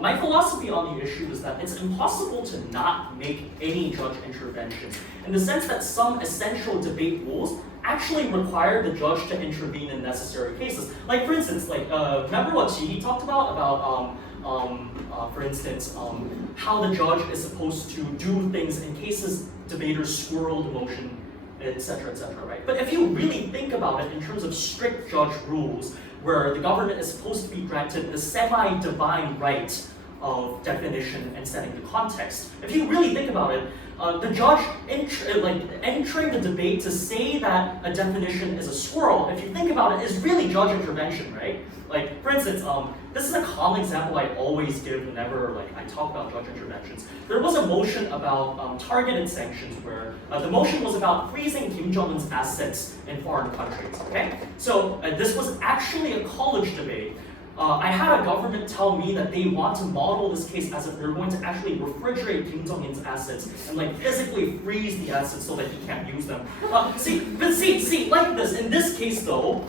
my philosophy on the issue is that it's impossible to not make any judge interventions, in the sense that some essential debate rules actually require the judge to intervene in necessary cases. Like for instance, remember what Chi talked about for instance, how the judge is supposed to do things in cases debaters swirl the motion, etc., right? But if you really think about it in terms of strict judge rules, where the government is supposed to be granted the semi-divine right of definition and setting the context, if you really think about it, the judge entering the debate to say that a definition is a swirl, if you think about it, is really judge intervention, right? Like, for instance, this is a common example I always give whenever I talk about judge interventions. There was a motion about targeted sanctions where the motion was about freezing Kim Jong-un's assets in foreign countries, okay? So this was actually a college debate. I had a government tell me that they want to model this case as if they're going to actually refrigerate Kim Jong-un's assets and physically freeze the assets so that he can't use them. See, like this, in this case though,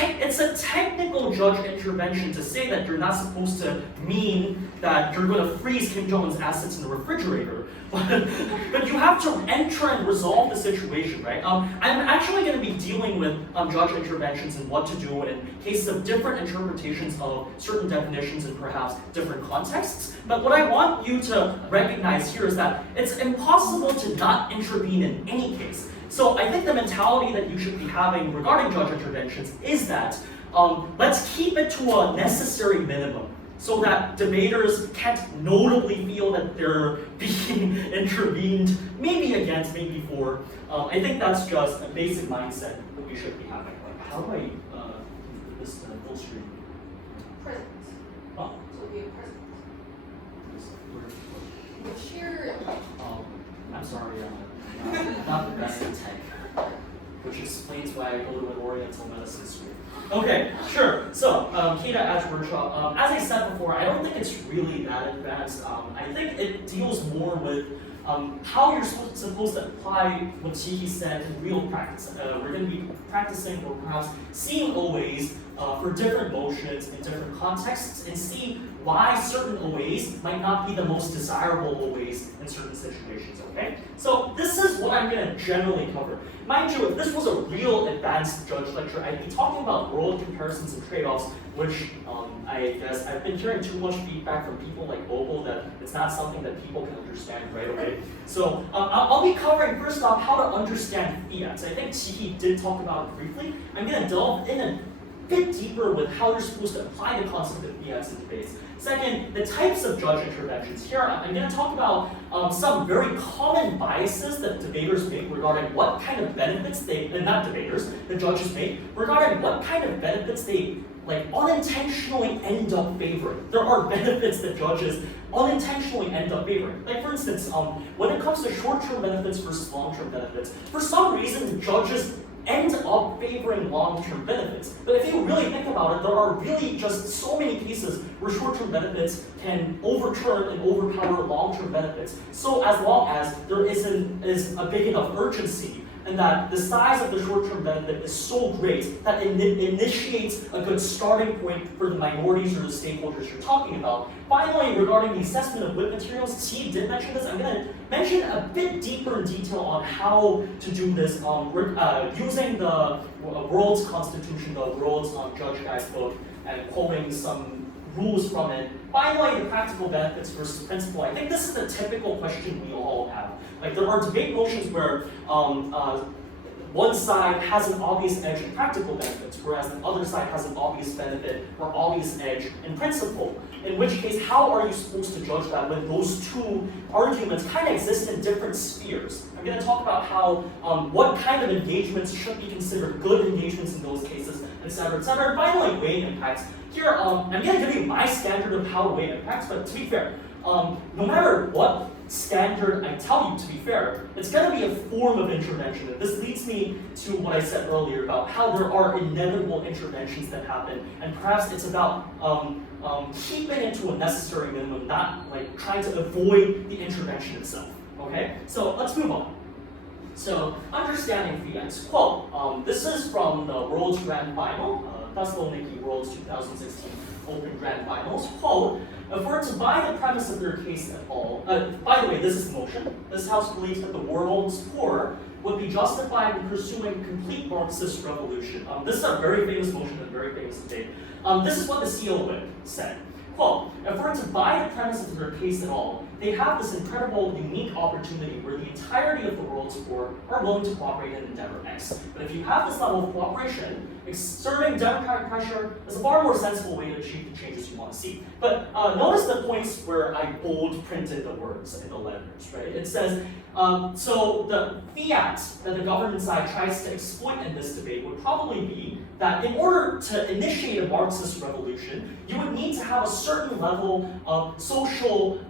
it's a technical judge intervention to say that you're not supposed to mean that you're going to freeze Kim Jong-un's assets in the refrigerator, but you have to enter and resolve the situation, right? I'm actually going to be dealing with judge interventions and what to do in cases of different interpretations of certain definitions in perhaps different contexts. But what I want you to recognize here is that it's impossible to not intervene in any case. So I think the mentality that you should be having regarding judge interventions is that let's keep it to a necessary minimum so that debaters can't notably feel that they're being intervened, maybe against, maybe for. I think that's just a basic mindset that we should be having. How do I do this full screen? Present. Oh. So it'll be a present. Share. I'm sorry. Not the best in tech, which explains why I go to an Oriental medicine school. Okay, sure. So, KIDA Edge workshop. As I said before, I don't think it's really that advanced. I think it deals more with how you're supposed to apply what Chi said in real practice. We're going to be practicing or perhaps seeing OAs for different motions in different contexts and see why certain OAs might not be the most desirable OAs in certain situations, okay? So this is what I'm going to generally cover. Mind you, if this was a real advanced judge lecture, I'd be talking about world comparisons and trade-offs, which I guess I've been hearing too much feedback from people like Opal that it's not something that people can understand right away. So I'll be covering first off how to understand fiats. I think Chi did talk about it briefly. I'm going to delve in a bit deeper with how you're supposed to apply the concept of fiats in debates. Second, the types of judge interventions. Here, I'm going to talk about some very common biases that debaters make regarding what kind of benefits not debaters, the judges make, regarding what kind of benefits they unintentionally end up favoring. There are benefits that judges unintentionally end up favoring. Like for instance, when it comes to short-term benefits versus long-term benefits, for some reason, judges end up favoring long-term benefits. But if you really think about it, there are really just so many cases where short-term benefits can overturn and overpower long-term benefits, so as long as there is a big enough urgency and that the size of the short-term benefit is so great that it initiates a good starting point for the minorities or the stakeholders you're talking about. Finally, regarding the assessment of WIP materials, T did mention this. I'm going to mention a bit deeper in detail on how to do this using the world's constitution, the world's judge guidebook, and quoting some rules from it. Finally, the practical benefits versus principle. I think this is a typical question we all have. There are debate motions where one side has an obvious edge in practical benefits, whereas the other side has an obvious benefit or obvious edge in principle. In which case, how are you supposed to judge that when those two arguments kind of exist in different spheres? I'm going to talk about how what kind of engagements should be considered good engagements in those cases, etc., etc. And finally, weighing impacts. Here, I'm going to give you my standard of how to weigh impacts, but to be fair, no matter what standard I tell you, to be fair, it's going to be a form of intervention. And this leads me to what I said earlier about how there are inevitable interventions that happen, and perhaps it's about keeping it to a necessary minimum, not trying to avoid the intervention itself. Okay, so let's move on. So, understanding fiats. Quote, this is from the World's Grand Final, Thessaloniki World's 2016 Open Grand Finals. Quote, if we're to buy the premise of their case at all, by the way, this is the motion. This House believes that the world's poor would be justified in pursuing complete Marxist revolution. This is a very famous motion and a very famous debate. This is what the CEO Whip said. Quote, if we're to buy the premise of their case at all, they have this incredible, unique opportunity where the entirety of the world's poor are willing to cooperate in Endeavor X. But if you have this level of cooperation, exerting democratic pressure is a far more sensible way to achieve the changes you want to see. But notice the points where I bold printed the words in the letters, right? It says, so the fiat that the government side tries to exploit in this debate would probably be that in order to initiate a Marxist revolution, you would need to have a certain level of social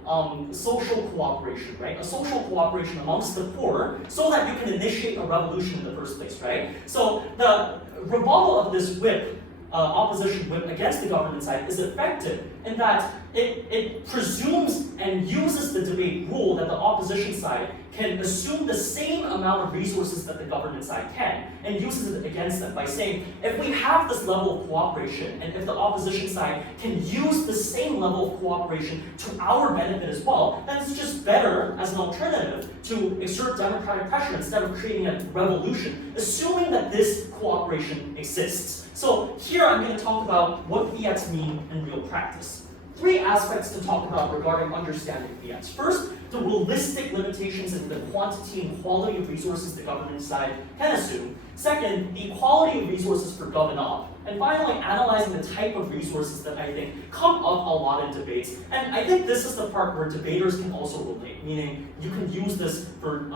cooperation, right? A social cooperation amongst the poor so that you can initiate a revolution in the first place, right? So the rebuttal of this whip, opposition whip against the government side is effective in that it presumes and uses the debate rule that the opposition side can assume the same amount of resources that the government side can, and uses it against them by saying, if we have this level of cooperation, and if the opposition side can use the same level of cooperation to our benefit as well, then it's just better as an alternative to exert democratic pressure instead of creating a revolution, assuming that this cooperation exists. So here I'm going to talk about what fiats mean in real practice. 3 aspects to talk about regarding understanding fiats. First, the realistic limitations in the quantity and quality of resources the government side can assume. Second, the equality of resources for GovOp. And finally, analyzing the type of resources that I think come up a lot in debates. And I think this is the part where debaters can also relate, meaning you can use this for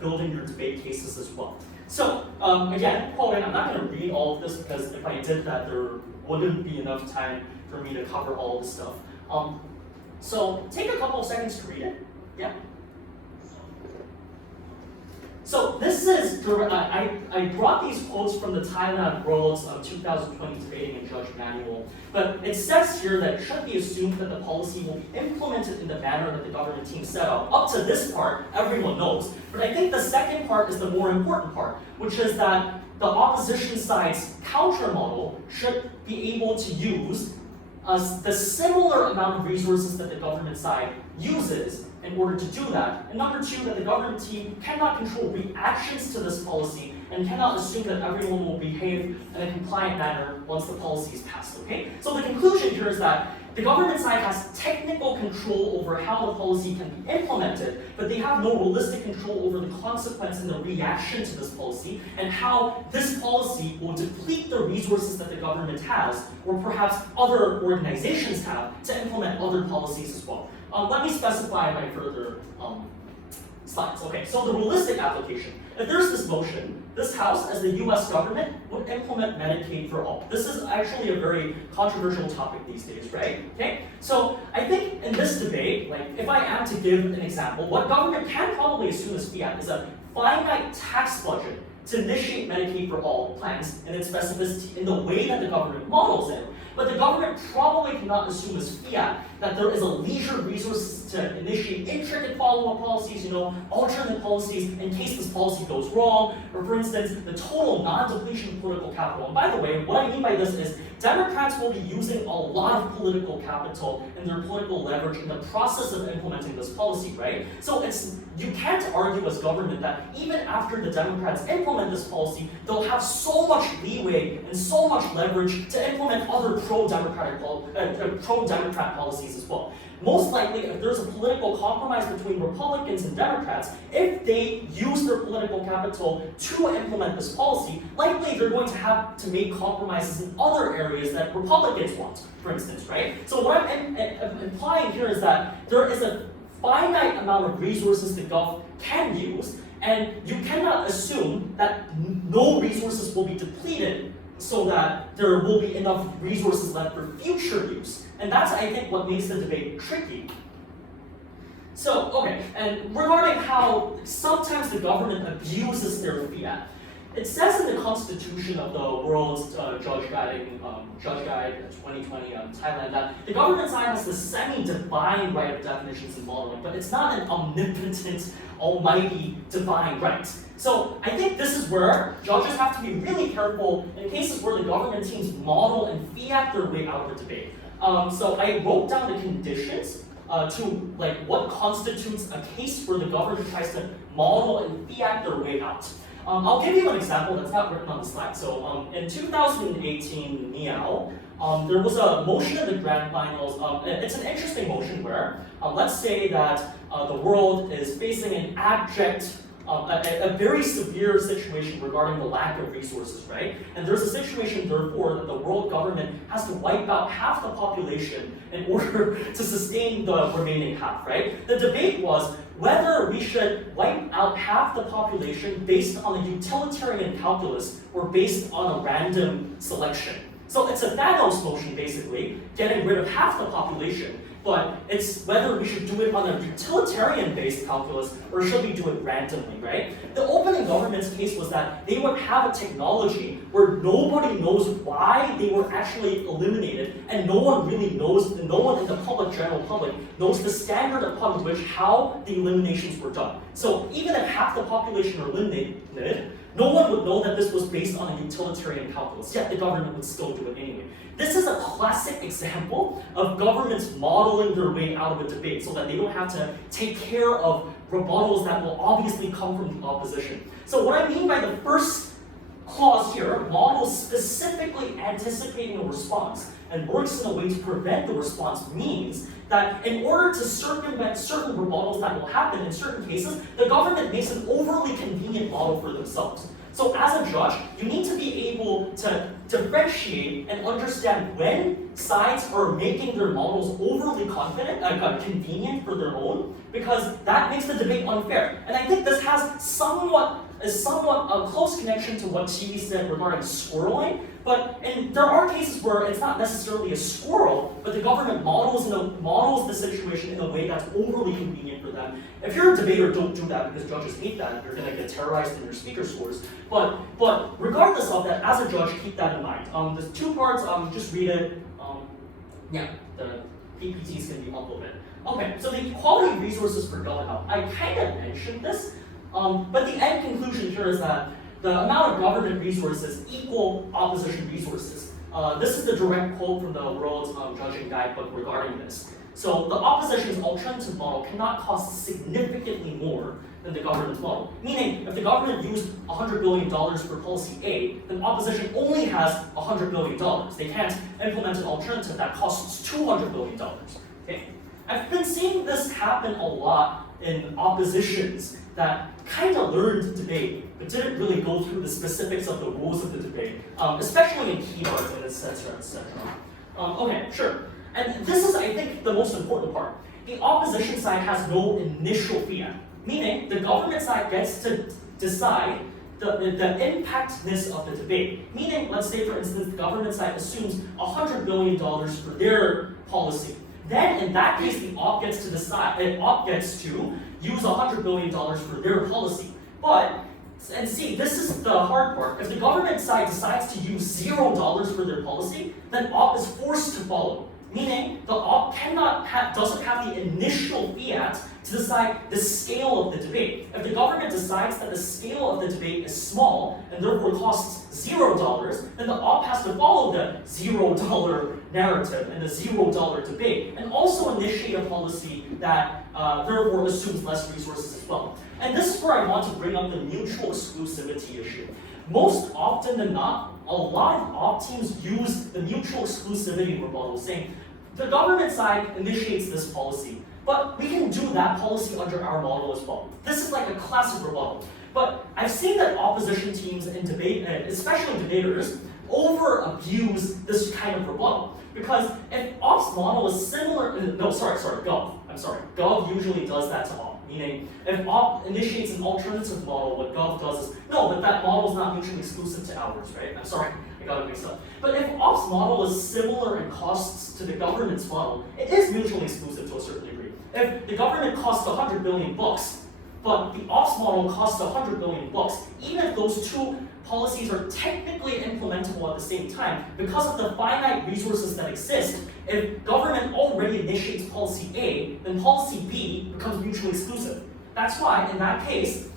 building your debate cases as well. So again, quoting, I'm not going to read all of this because if I did that, there wouldn't be enough time for me to cover all this stuff. So take a couple of seconds to read it. Yeah. So this is, I brought these quotes from the Thailand Worlds of 2020 Debating and Judge Manual, but it says here that it should be assumed that the policy will be implemented in the manner that the government team set up. Up to this part, everyone knows. But I think the second part is the more important part, which is that the opposition side's counter model should be able to use the similar amount of resources that the government side uses in order to do that. And number 2, that the government team cannot control reactions to this policy and cannot assume that everyone will behave in a compliant manner once the policy is passed, okay? So the conclusion here is that the government side has technical control over how the policy can be implemented, but they have no realistic control over the consequence and the reaction to this policy and how this policy will deplete the resources that the government has or perhaps other organizations have to implement other policies as well. Let me specify my further slides. Okay, so the realistic application. If there's this motion, this House, as the US government, would implement Medicaid for all. This is actually a very controversial topic these days, right? Okay, so I think in this debate, like if I am to give an example, what government can probably assume as fiat is a finite tax budget to initiate Medicaid for all plans and its specificity in the way that the government models it. But the government probably cannot assume as fiat that there is a leisure resource to initiate intricate follow-up policies, alternate policies in case this policy goes wrong, or for instance, the total non-depletion of political capital. And by the way, what I mean by this is Democrats will be using a lot of political capital and their political leverage in the process of implementing this policy, right? So you can't argue as government that even after the Democrats implement this policy, they'll have so much leeway and so much leverage to implement other pro-Democrat policies as well. Most likely, if there's a political compromise between Republicans and Democrats, if they use their political capital to implement this policy, likely they're going to have to make compromises in other areas that Republicans want, for instance, right? So what I'm implying here is that there is a finite amount of resources the Gov can use, and you cannot assume that no resources will be depleted so that there will be enough resources left for future use. And that's, I think, what makes the debate tricky. So, okay, and regarding how sometimes the government abuses their fiat, it says in the Constitution of the World's Judge Guide 2020 Thailand that the government side has the semi-divine right of definitions and modeling, but it's not an omnipotent, almighty, divine right. So I think this is where judges have to be really careful in cases where the government teams model and fiat their way out of a debate. So I wrote down the conditions to like what constitutes a case where the government tries to model and fiat their way out. I'll give you an example that's not written on the slide. So in 2018 Meow, there was a motion in the grand finals. It's an interesting motion where, let's say that the world is facing an abject, a very severe situation regarding the lack of resources, right? And there's a situation, therefore, that the world government has to wipe out half the population in order to sustain the remaining half, right? The debate was whether we should wipe out half the population based on a utilitarian calculus or based on a random selection. So it's a Thanos motion, basically, getting rid of half the population, but it's whether we should do it on a utilitarian-based calculus or should we do it randomly, right? The opening government's case was that they would have a technology where nobody knows why they were actually eliminated, and no one really knows, no one in the general public knows the standard upon which how the eliminations were done. So even if half the population are eliminated, no one would know that this was based on a utilitarian calculus, yet the government would still do it anyway. This is a classic example of governments modeling their way out of a debate so that they don't have to take care of rebuttals that will obviously come from the opposition. So what I mean by the first clause here, models specifically anticipating a response and works in a way to prevent the response, means that in order to circumvent certain rebuttals that will happen in certain cases, the government makes an overly convenient model for themselves. So as a judge, you need to be able to differentiate and understand when sides are making their models overly convenient for their own, because that makes the debate unfair. And I think this has somewhat a close connection to what Chi said regarding squirreling, and there are cases where it's not necessarily a squirrel, but the government models the situation in a way that's overly convenient for them. If you're a debater, don't do that because judges hate that. You're going to get terrorized in your speaker scores. But regardless of that, as a judge, keep that in mind. There's two parts. Just read it. The PPTs can be uploaded. Okay, so the equality of resources for government. I kind of mentioned this, but the end conclusion here is that the amount of government resources equal opposition resources. This is the direct quote from the World Judging Guidebook regarding this. So the opposition's alternative model cannot cost significantly more than the government's model. Meaning, if the government used $100 billion for policy A, then opposition only has $100 billion. They can't implement an alternative that costs $200 billion. Okay? I've been seeing this happen a lot in oppositions that kind of learned debate, but didn't really go through the specifics of the rules of the debate, especially in KIDA and etc., etc. Okay, sure. And this is, I think, the most important part. The opposition side has no initial fiat, meaning the government side gets to decide the impactness of the debate. Meaning, let's say, for instance, the government side assumes $100 billion for their policy. Then, in that case, the op gets to decide. Op gets to use $100 billion for their policy. And see, this is the hard part. If the government side decides to use $0 for their policy, then op is forced to follow. Meaning, the op doesn't have the initial fiat to decide the scale of the debate. If the government decides that the scale of the debate is small and therefore costs $0, then the op has to follow the $0 narrative and the $0 debate, and also initiate a policy that therefore assumes less resources as well. And this is where I want to bring up the mutual exclusivity issue. Most often than not, a lot of op teams use the mutual exclusivity rebuttal, saying the government side initiates this policy, but we can do that policy under our model as well. This is like a classic rebuttal. But I've seen that opposition teams in debate, especially debaters, over-abuse this kind of rebuttal. Because if op's model is similar, Gov. Gov usually does that to op. Meaning, if op initiates an alternative model, what Gov does is, no, but that model is not mutually exclusive to ours, right? I'm sorry, I got it mixed up. But if op's model is similar in costs to the government's model, it is mutually exclusive to a certain degree. If the government costs $100 billion, but the ops model costs $100 billion, even if those two policies are technically implementable at the same time, because of the finite resources that exist, if government already initiates policy A, then policy B becomes mutually exclusive. That's why, in that case,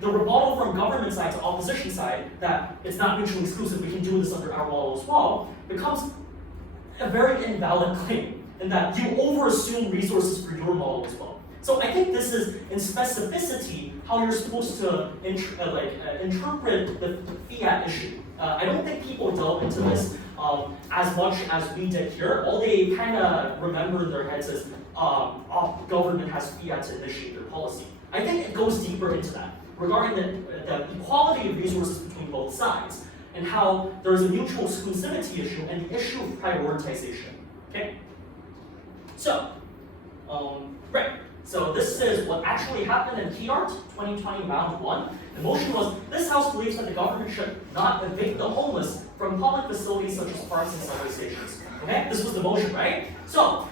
the rebuttal from government side to opposition side that it's not mutually exclusive, we can do this under our model as well, becomes a very invalid claim in that you overassume resources for your model as well. So I think this is in specificity how you're supposed to interpret the fiat issue. I don't think people delve into this as much as we did here. All they kind of remember in their heads is government has fiat to initiate their policy. I think it goes deeper into that regarding the equality of resources between both sides and how there's a mutual exclusivity issue and the issue of prioritization. Okay? So, right. So this is what actually happened in KIDA 2020 round 1. The motion was, this House believes that the government should not evict the homeless from public facilities such as parks and subway stations. Okay, this was the motion, right? So,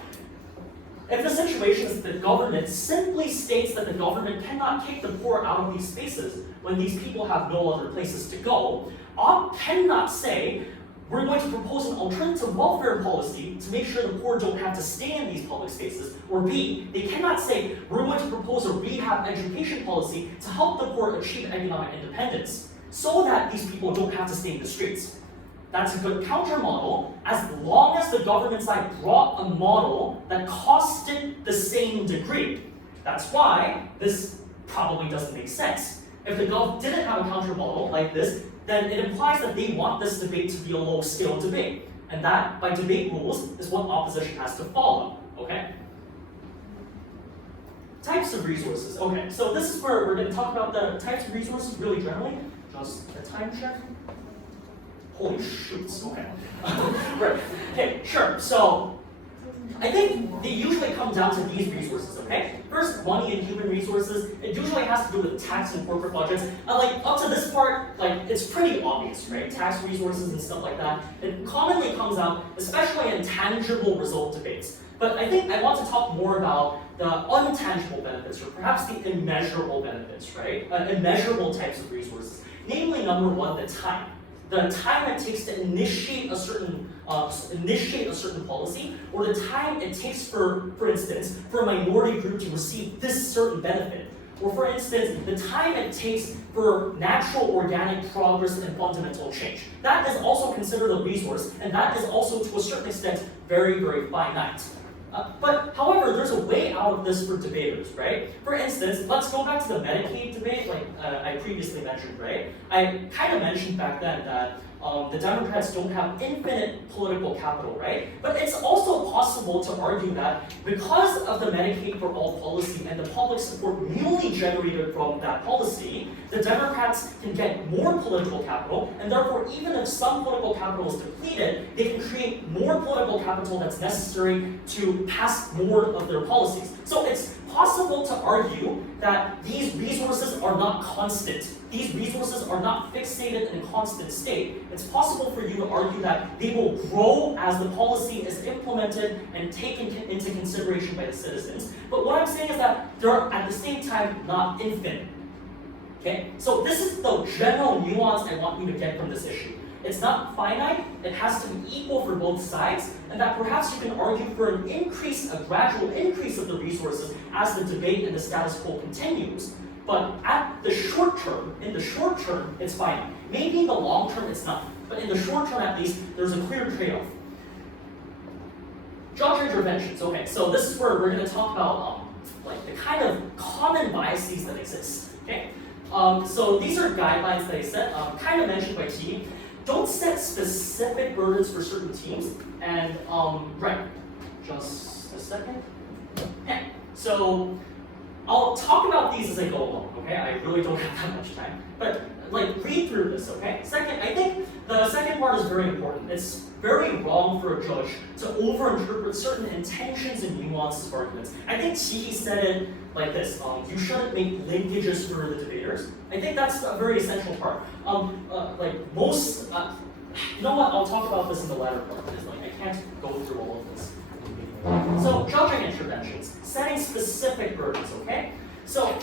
if the situation is that the government simply states that the government cannot kick the poor out of these spaces when these people have no other places to go, OP cannot say, we're going to propose an alternative welfare policy to make sure the poor don't have to stay in these public spaces. Or B, they cannot say, we're going to propose a rehab education policy to help the poor achieve economic independence so that these people don't have to stay in the streets. That's a good counter model as long as the government side brought a model that costed the same degree. That's why this probably doesn't make sense. If the gov didn't have a counter model like this, then it implies that they want this debate to be a low-scale debate. And that, by debate rules, is what opposition has to follow, okay? Types of resources. Okay, so this is where we're going to talk about the types of resources really generally. Just a time check. Holy shoots, okay. Right, okay, sure. So, I think they usually come down to these resources, okay? First, money and human resources. It usually has to do with tax and corporate budgets. Like, up to this part, like, it's pretty obvious, right? Tax resources and stuff like that. It commonly comes out, especially in tangible result debates. But I think I want to talk more about the untangible benefits, or perhaps the immeasurable benefits, right? Immeasurable types of resources. Namely, number one, the time. The time it takes to initiate a certain policy, or the time it takes for instance, for a minority group to receive this certain benefit, or for instance, the time it takes for natural organic progress and fundamental change. That is also considered a resource, and that is also to a certain extent very, very finite. But however, there's a way out of this for debaters, right? For instance, let's go back to the Medicaid debate, like I previously mentioned, right? I kind of mentioned back then that the Democrats don't have infinite political capital, right? But it's also possible to argue that because of the Medicaid for All policy and the public support newly generated from that policy, the Democrats can get more political capital, and therefore even if some political capital is depleted, they can create more political capital that's necessary to pass more of their policies. So it's possible to argue that these resources are not constant. These resources are not fixated in a constant state. It's possible for you to argue that they will grow as the policy is implemented and taken into consideration by the citizens. But what I'm saying is that they're at the same time not infinite. Okay? So this is the general nuance I want you to get from this issue. It's not finite, it has to be equal for both sides, and that perhaps you can argue for an increase, a gradual increase of the resources as the debate and the status quo continues. But in the short term, it's finite. Maybe in the long term, it's not. But in the short term, at least, there's a clear trade-off. Judge interventions. Okay, so this is where we're going to talk about like the kind of common biases that exist. Okay, so these are guidelines that I set, kind of mentioned by T. Don't set specific burdens for certain teams. And right, just a second. Okay, so I'll talk about these as I go along. Okay, I really don't have that much time, but like read through this. Okay. Second, I think the second part is very important. It's very wrong for a judge to overinterpret certain intentions and nuances of arguments. I think Chi said it like this: you shouldn't make linkages for the debaters. I think that's a very essential part. You know what? I'll talk about this in the latter part because like I can't go through all of this. So judging interventions, setting specific burdens. Okay. So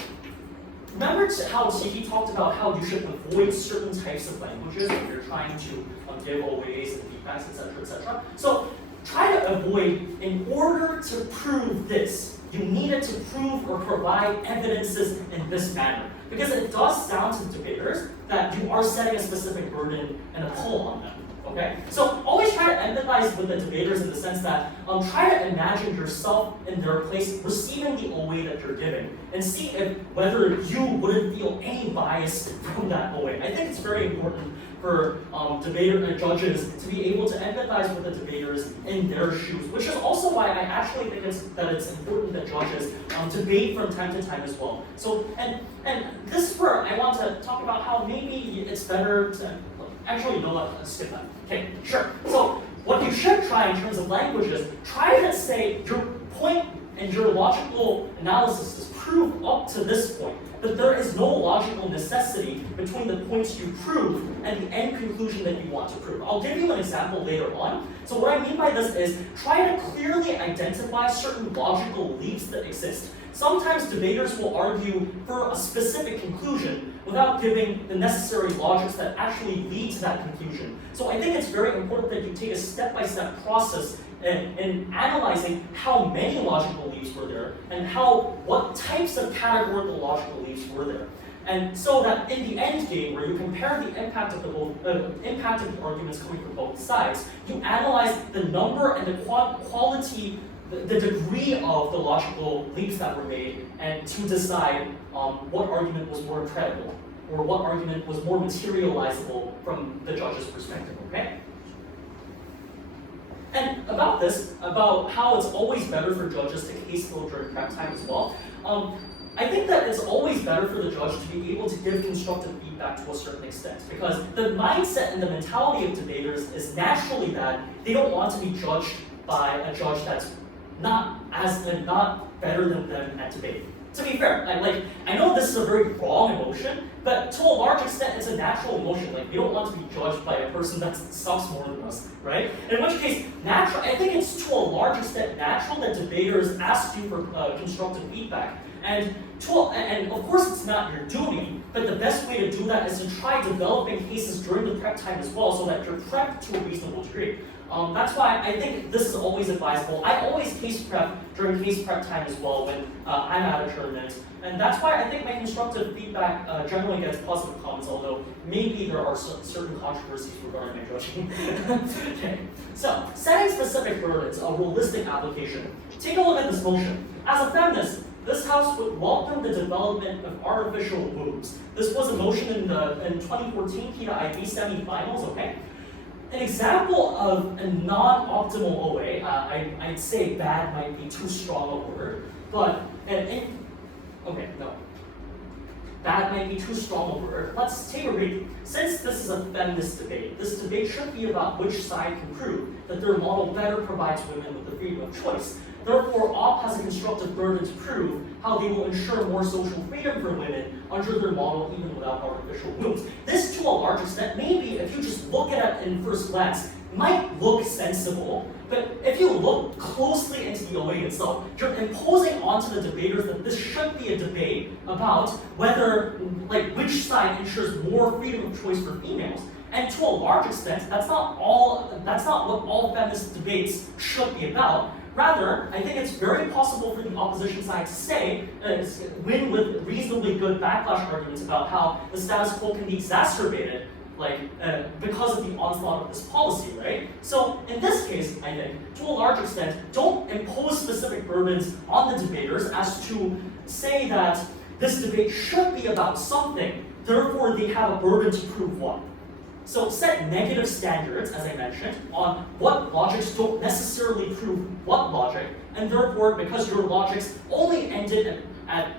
remember how he talked about how you should avoid certain types of languages when you're trying to give aways and feedbacks, etc., etc. So try to avoid, in order to prove this, you needed to prove or provide evidences in this manner. Because it does sound to debaters that you are setting a specific burden and a pull on them. Okay? So always try to empathize with the debaters in the sense that try to imagine yourself in their place receiving the OA that you're giving and see if whether you wouldn't feel any bias from that OA. I think it's very important for debater and judges to be able to empathize with the debaters in their shoes, which is also why I actually think that it's important that judges debate from time to time as well. So, and this is where I want to talk about how maybe it's better to, actually, you know what, let's skip that. Okay, sure. So, what you should try in terms of language is try to say your point and your logical analysis is prove up to this point, but there is no logical necessity between the points you prove and the end conclusion that you want to prove. I'll give you an example later on. So what I mean by this is try to clearly identify certain logical leaps that exist. Sometimes debaters will argue for a specific conclusion without giving the necessary logics that actually lead to that conclusion. So I think it's very important that you take a step-by-step process in analyzing how many logical leaps were there and what types of categorical logical leaps were there. And so that in the end game, where you compare the impact of the arguments coming from both sides, you analyze the number and the quality, the degree of the logical leaps that were made, and to decide what argument was more credible or what argument was more materializable from the judge's perspective. Okay. And about this, about how it's always better for judges to case build during prep time as well, I think that it's always better for the judge to be able to give constructive feedback to a certain extent, because the mindset and the mentality of debaters is naturally that they don't want to be judged by a judge that's not better than them at debate. To be fair, I know this is a very wrong emotion, but to a large extent, it's a natural emotion. Like, we don't want to be judged by a person that sucks more than us, right? In which case, I think it's to a large extent natural that debaters ask you for constructive feedback. And of course, it's not your duty, but the best way to do that is to try developing cases during the prep time as well, so that you're prepped to a reasonable degree. That's why I think this is always advisable. I always case prep during case prep time as well when I'm at a tournament. And that's why I think my constructive feedback generally gets positive comments, although maybe there are certain controversies regarding my judging. Okay, so setting specific burdens, a realistic application. Take a look at this motion. As a feminist, this House would welcome the development of artificial wombs. This was a motion in 2014 KIDA IB semifinals, okay? An example of a non-optimal OA, I'd say bad might be too strong a word, but, bad might be too strong a word. Let's take a read. Since this is a feminist debate, this debate should be about which side can prove that their model better provides women with the freedom of choice. Therefore, OP has a constructive burden to prove how they will ensure more social freedom for women under their model even without artificial wombs. This, to a large extent, maybe if you just look at it in first glance, might look sensible, but if you look closely into the OA itself, you're imposing onto the debaters that this should be a debate about whether, which side ensures more freedom of choice for females. And to a large extent, that's not what all feminist debates should be about. Rather, I think it's very possible for the opposition side to say, win with reasonably good backlash arguments about how the status quo can be exacerbated, because of the onslaught of this policy, right? So in this case, I think, to a large extent, don't impose specific burdens on the debaters as to say that this debate should be about something, therefore they have a burden to prove what. So set negative standards, as I mentioned, on what logics don't necessarily prove what logic, and therefore, because your logics only ended at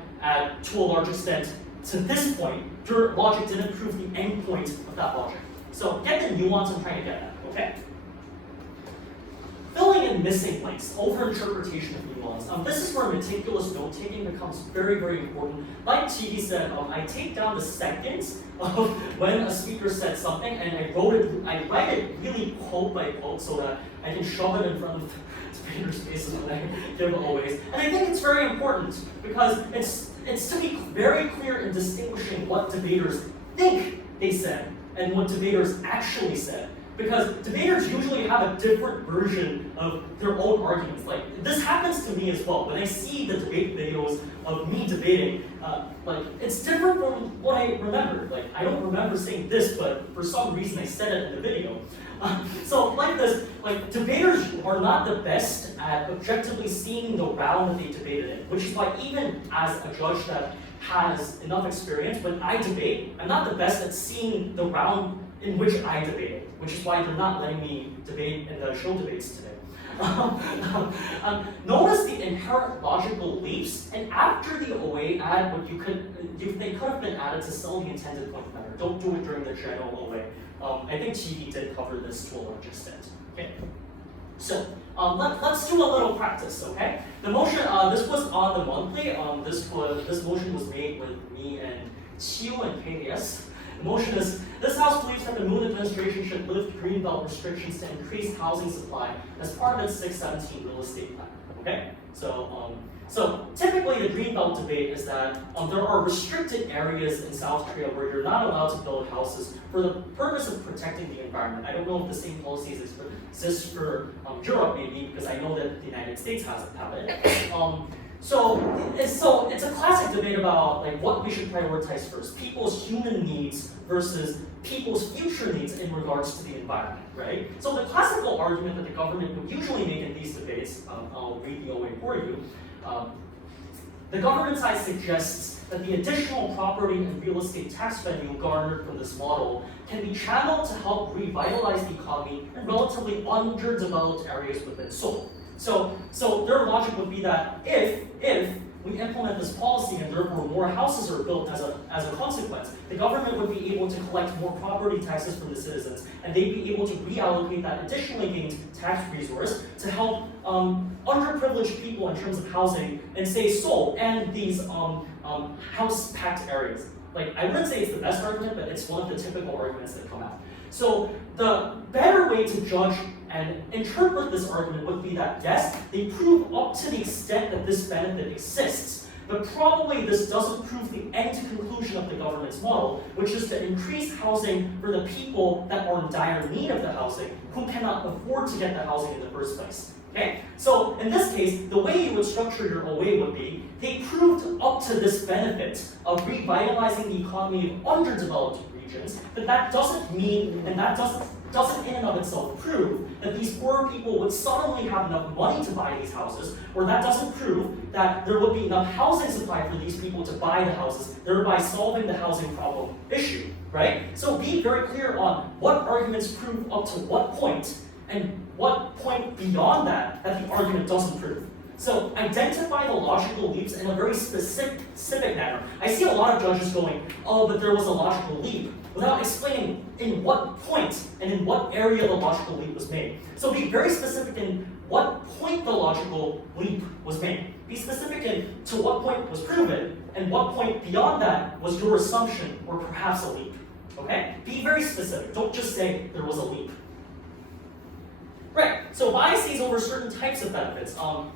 to a large extent to this point, your logic didn't prove the end point of that logic. So get the nuance I'm trying to get at, okay? Filling in missing links, over-interpretation of nuance. This is where meticulous note-taking becomes very, very important. Like Chidi said, I take down the seconds of when a speaker said something, and I write it really quote by quote so that I can shove it in front of the speaker's faces when I give always. And I think it's very important because it's to be very clear in distinguishing what debaters think they said and what debaters actually said. Because debaters usually have a different version of their own arguments. This happens to me as well. When I see the debate videos of me debating, it's different from what I remember. I don't remember saying this, but for some reason I said it in the video. So like this, like debaters are not the best at objectively seeing the round that they debated in, which is why even as a judge that has enough experience, when I debate, I'm not the best at seeing the round in which I debated, which is why they're not letting me debate in the show debates today. Notice the inherent logical leaps, and after the OA, add what they could have been added to sell the intended point better. Don't do it during the general OA. I think TV did cover this to a large extent. Okay, so let's do a little practice. Okay, the motion. This was on the monthly. This motion was made with me and Chiu and KDS. The motion is, this House believes that the Moon administration should lift greenbelt restrictions to increase housing supply as part of its 617 real estate plan. Okay, so typically the greenbelt debate is that there are restricted areas in South Korea where you're not allowed to build houses for the purpose of protecting the environment. I don't know if the same policies exist for Europe, maybe, because I know that the United States have it. So it's a classic debate about like what we should prioritize first: people's human needs versus people's future needs in regards to the environment, right? So the classical argument that the government would usually make in these debates, I'll read the OA for you. The government side suggests that the additional property and real estate tax revenue garnered from this model can be channeled to help revitalize the economy in relatively underdeveloped areas within Seoul. So their logic would be that if we implement this policy and therefore more houses are built as a consequence, the government would be able to collect more property taxes from the citizens, and they'd be able to reallocate that additionally gained tax resource to help underprivileged people in terms of housing in, say, Seoul and these house-packed areas. Like, I wouldn't say it's the best argument, but it's one of the typical arguments that come out. So the better way to judge and interpret this argument would be that, yes, they prove up to the extent that this benefit exists, but probably this doesn't prove the end conclusion of the government's model, which is to increase housing for the people that are in dire need of the housing, who cannot afford to get the housing in the first place. Okay? So in this case, the way you would structure your OA would be, they proved up to this benefit of revitalizing the economy of underdeveloped regions, but that doesn't mean, and that doesn't in and of itself prove that these poorer people would suddenly have enough money to buy these houses, or that doesn't prove that there would be enough housing supply for these people to buy the houses, thereby solving the housing problem issue, right? So be very clear on what arguments prove up to what point, and what point beyond that the argument doesn't prove. So identify the logical leaps in a very specific manner. I see a lot of judges going, oh, but there was a logical leap, without explaining in what point and in what area the logical leap was made. So be very specific in what point the logical leap was made. Be specific in to what point was proven, and what point beyond that was your assumption or perhaps a leap. Okay? Be very specific. Don't just say there was a leap. Right, so biases over certain types of benefits.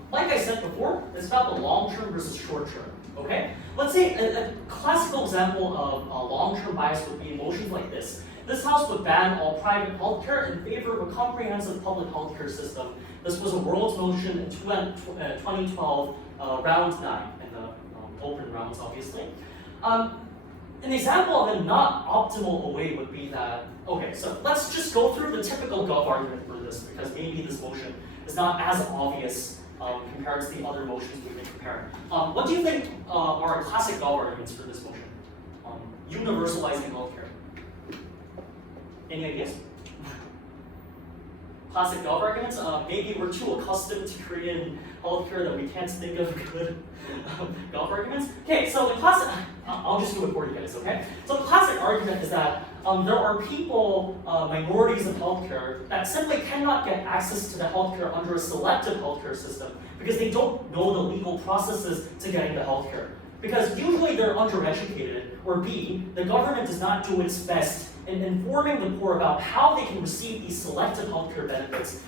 Like I said before, it's about the long-term versus short-term, okay? Let's say a classical example of a long-term bias would be motions like this. This House would ban all private healthcare in favor of a comprehensive public healthcare system. This was a world's motion in 2012, round 9, in the open rounds, obviously. An example of a not optimal OA would be that, okay, so let's just go through the typical gov argument for this, because maybe this motion is not as obvious compared to the other motions we've been comparing. What do you think are classic gov arguments for this motion? Universalizing healthcare. Any ideas? Classic gov arguments? Maybe we're too accustomed to Korean healthcare that we can't think of good gov arguments. Okay, so the classic, I'll just do it for you guys, okay? So the classic argument is that there are people, minorities of healthcare, that simply cannot get access to the healthcare under a selective healthcare system because they don't know the legal processes to getting the healthcare. Because usually they're undereducated, or B, the government does not do its best in informing the poor about how they can receive these selective healthcare benefits.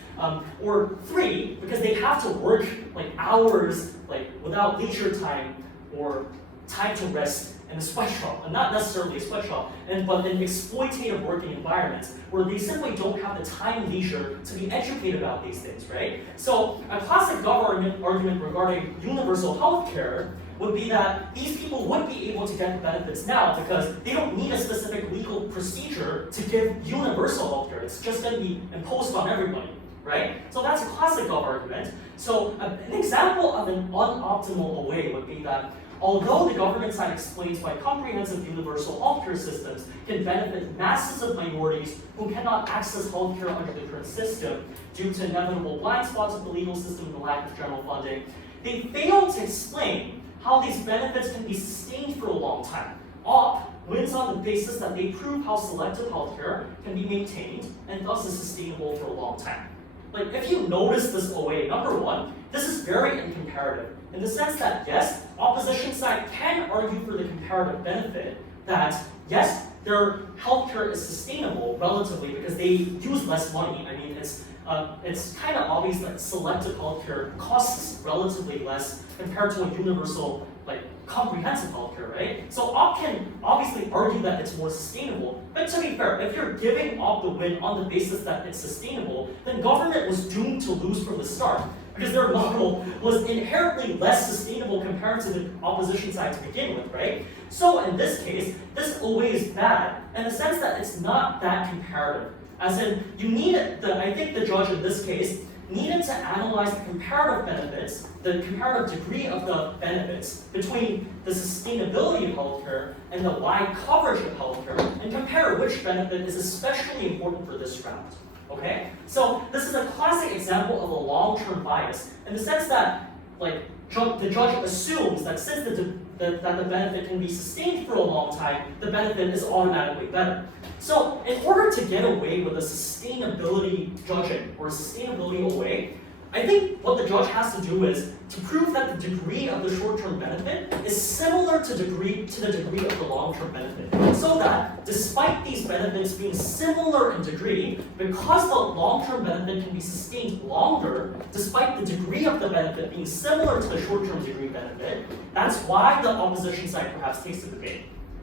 Or 3, because they have to work like hours, like without leisure time or time to rest in a sweatshop, and not necessarily a sweatshop, but in exploitative working environments where they simply don't have the time and leisure to be educated about these things, right? So a classic government argument regarding universal health care would be that these people would be able to get the benefits now because they don't need a specific legal procedure to give universal health care. It's just going to be imposed on everybody, right? So that's a classic argument. So an example of an unoptimal way would be that although the government side explains why comprehensive universal healthcare systems can benefit masses of minorities who cannot access healthcare under the current system due to inevitable blind spots of the legal system and the lack of general funding, they fail to explain how these benefits can be sustained for a long time. OP wins on the basis that they prove how selective healthcare can be maintained and thus is sustainable for a long time. Like, if you notice this OA, number one, this is very incomparative in the sense that, yes, opposition side can argue for the comparative benefit that, yes, their healthcare is sustainable relatively because they use less money. I mean, it's kind of obvious that selective healthcare costs relatively less compared to a universal, like, comprehensive healthcare, right? So OP can obviously argue that it's more sustainable, but to be fair, if you're giving OP the win on the basis that it's sustainable, then government was doomed to lose from the start because their model was inherently less sustainable compared to the opposition side to begin with, right? So in this case, this OA is bad in the sense that it's not that comparative. As in, I think the judge in this case needed to analyze the comparative benefits, the comparative degree of the benefits between the sustainability of healthcare and the wide coverage of healthcare, and compare which benefit is especially important for this round. Okay? So this is a classic example of a long-term bias in the sense that, like, the judge assumes that since the benefit can be sustained for a long time, the benefit is automatically better. So in order to get away with a sustainability judging or a sustainability away, I think what the judge has to do is to prove that the degree of the short-term benefit is similar to the degree of the long-term benefit. So that despite these benefits being similar in degree, because the long-term benefit can be sustained longer, despite the degree of the benefit being similar to the short-term degree benefit, that's why the opposition side perhaps takes the debate.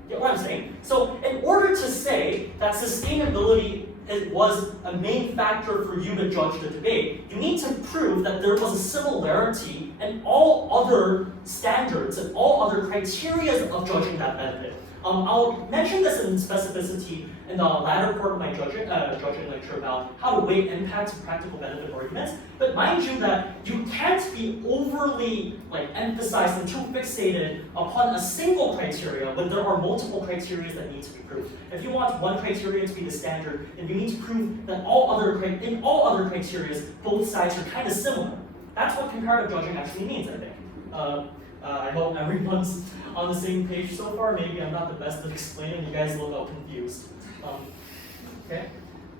You know what I'm saying? So in order to say that sustainability was a main factor for you to judge the debate, you need to prove that there was a similarity in all other standards and all other criteria of judging that benefit. I'll mention this in specificity in the latter part of my judging lecture about how to weigh impact and practical benefit arguments. But mind you that you can't be overly emphasized and too fixated upon a single criteria when there are multiple criteria that need to be proved. If you want one criteria to be the standard, then you need to prove that in all other criteria, both sides are kind of similar. That's what comparative judging actually means, I think. I hope everyone's on the same page so far. Maybe I'm not the best at explaining. You guys look all confused. Okay?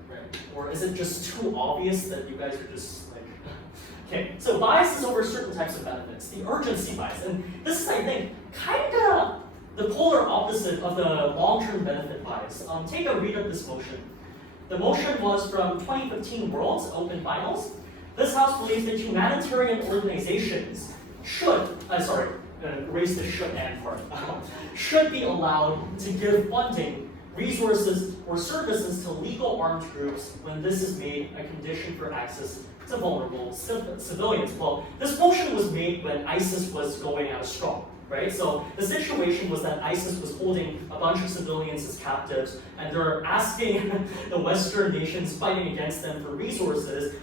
Right. Or is it just too obvious that you guys are just like... Okay, so biases over certain types of benefits. The urgency bias. And this is, I think, kind of the polar opposite of the long-term benefit bias. Take a read of this motion. The motion was from 2015 World's Open Finals. This house believes that humanitarian organizations should, erase the should and part, should be allowed to give funding, resources, or services to legal armed groups when this is made a condition for access to vulnerable civilians. Well, this motion was made when ISIS was going out strong, right? So the situation was that ISIS was holding a bunch of civilians as captives, and they're asking the Western nations fighting against them for resources,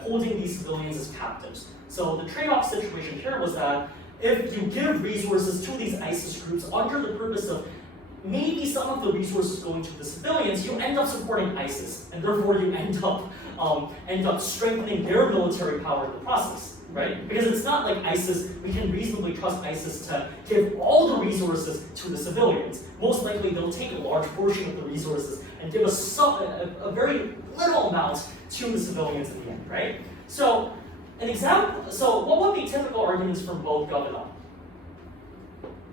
holding these civilians as captives. So the trade-off situation here was that if you give resources to these ISIS groups under the purpose of maybe some of the resources going to the civilians, you end up supporting ISIS, and therefore you end up strengthening their military power in the process, right? Because it's not like ISIS, we can reasonably trust ISIS to give all the resources to the civilians. Most likely they'll take a large portion of the resources and give a very little amount to the civilians in the end, right? So what would be typical arguments from both Gov and OP?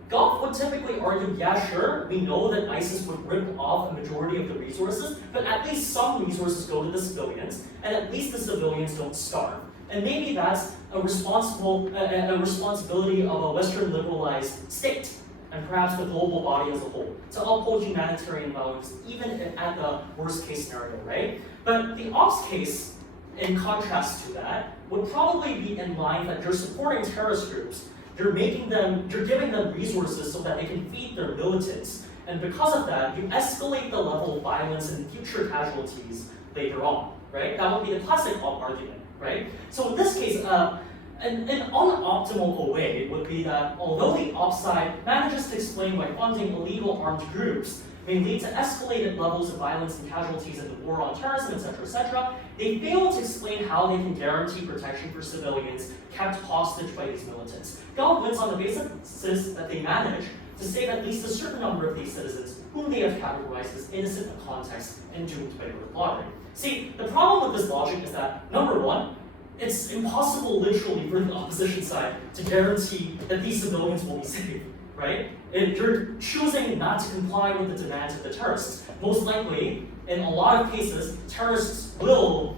Gov would typically argue, yeah, sure, we know that ISIS would rip off a majority of the resources, but at least some resources go to the civilians, and at least the civilians don't starve. And maybe that's a responsibility of a Western liberalized state. and perhaps the global body as a whole, to uphold humanitarian values, even at the worst case scenario, right? But the ops case, in contrast to that, would probably be in line that you're supporting terrorist groups, you're giving them resources so that they can feed their militants, and because of that, you escalate the level of violence and future casualties later on, right? That would be the classic op argument, right? So in this case, an unoptimal way would be that although the op side manages to explain why funding illegal armed groups may lead to escalated levels of violence and casualties in the war on terrorism, etc., they fail to explain how they can guarantee protection for civilians kept hostage by these militants. Galt wins on the basis that they manage to save at least a certain number of these citizens whom they have categorized as innocent in context and doomed by birth lottery. See, the problem with this logic is that, number one, it's impossible literally for the opposition side to guarantee that these civilians will be saved, right? If you're choosing not to comply with the demands of the terrorists. Most likely, in a lot of cases, terrorists will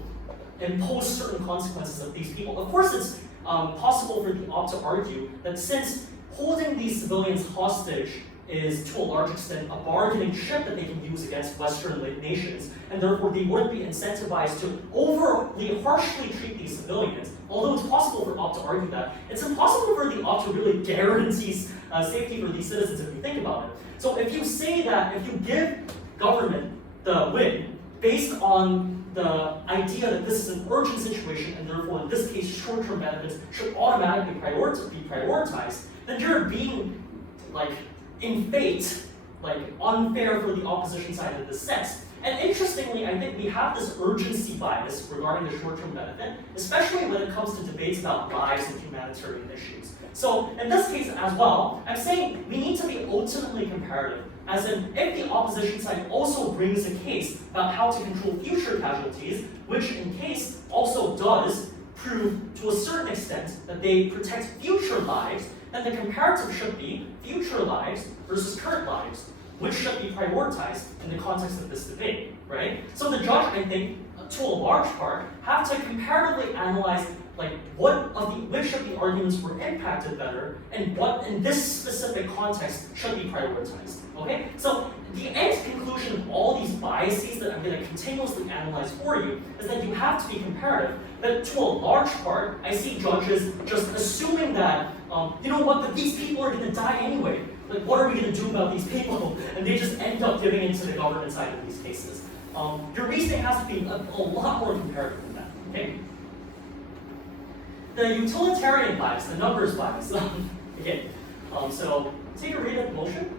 impose certain consequences of these people. Of course, it's possible for the op to argue that since holding these civilians hostage is to a large extent a bargaining chip that they can use against Western nations, and therefore they wouldn't be incentivized to overly harshly treat these civilians. Although it's possible for op to argue that, it's impossible for the op to really guarantee safety for these citizens if you think about it. So if you say that, if you give government the win based on the idea that this is an urgent situation and therefore in this case short-term benefits should automatically be prioritized, then you're being in fate, unfair for the opposition side in this sense. And interestingly, I think we have this urgency bias regarding the short-term benefit, especially when it comes to debates about lives and humanitarian issues. So in this case as well, I'm saying we need to be ultimately comparative, as in if the opposition side also brings a case about how to control future casualties, which in case also does prove to a certain extent that they protect future lives, then the comparative should be future lives versus current lives, which should be prioritized in the context of this debate, right? So the judge, I think, to a large part, have to comparatively analyze which of the arguments were impacted better and what in this specific context should be prioritized, okay? So the end conclusion of all these biases that I'm going to continuously analyze for you is that you have to be comparative, but to a large part, I see judges just assuming that, you know what, but these people are going to die anyway. What are we going to do about these people? And they just end up giving it to the government side in these cases. Your reasoning has to be a lot more comparative than that, okay? The utilitarian bias, the numbers bias, again. So take a read of the motion.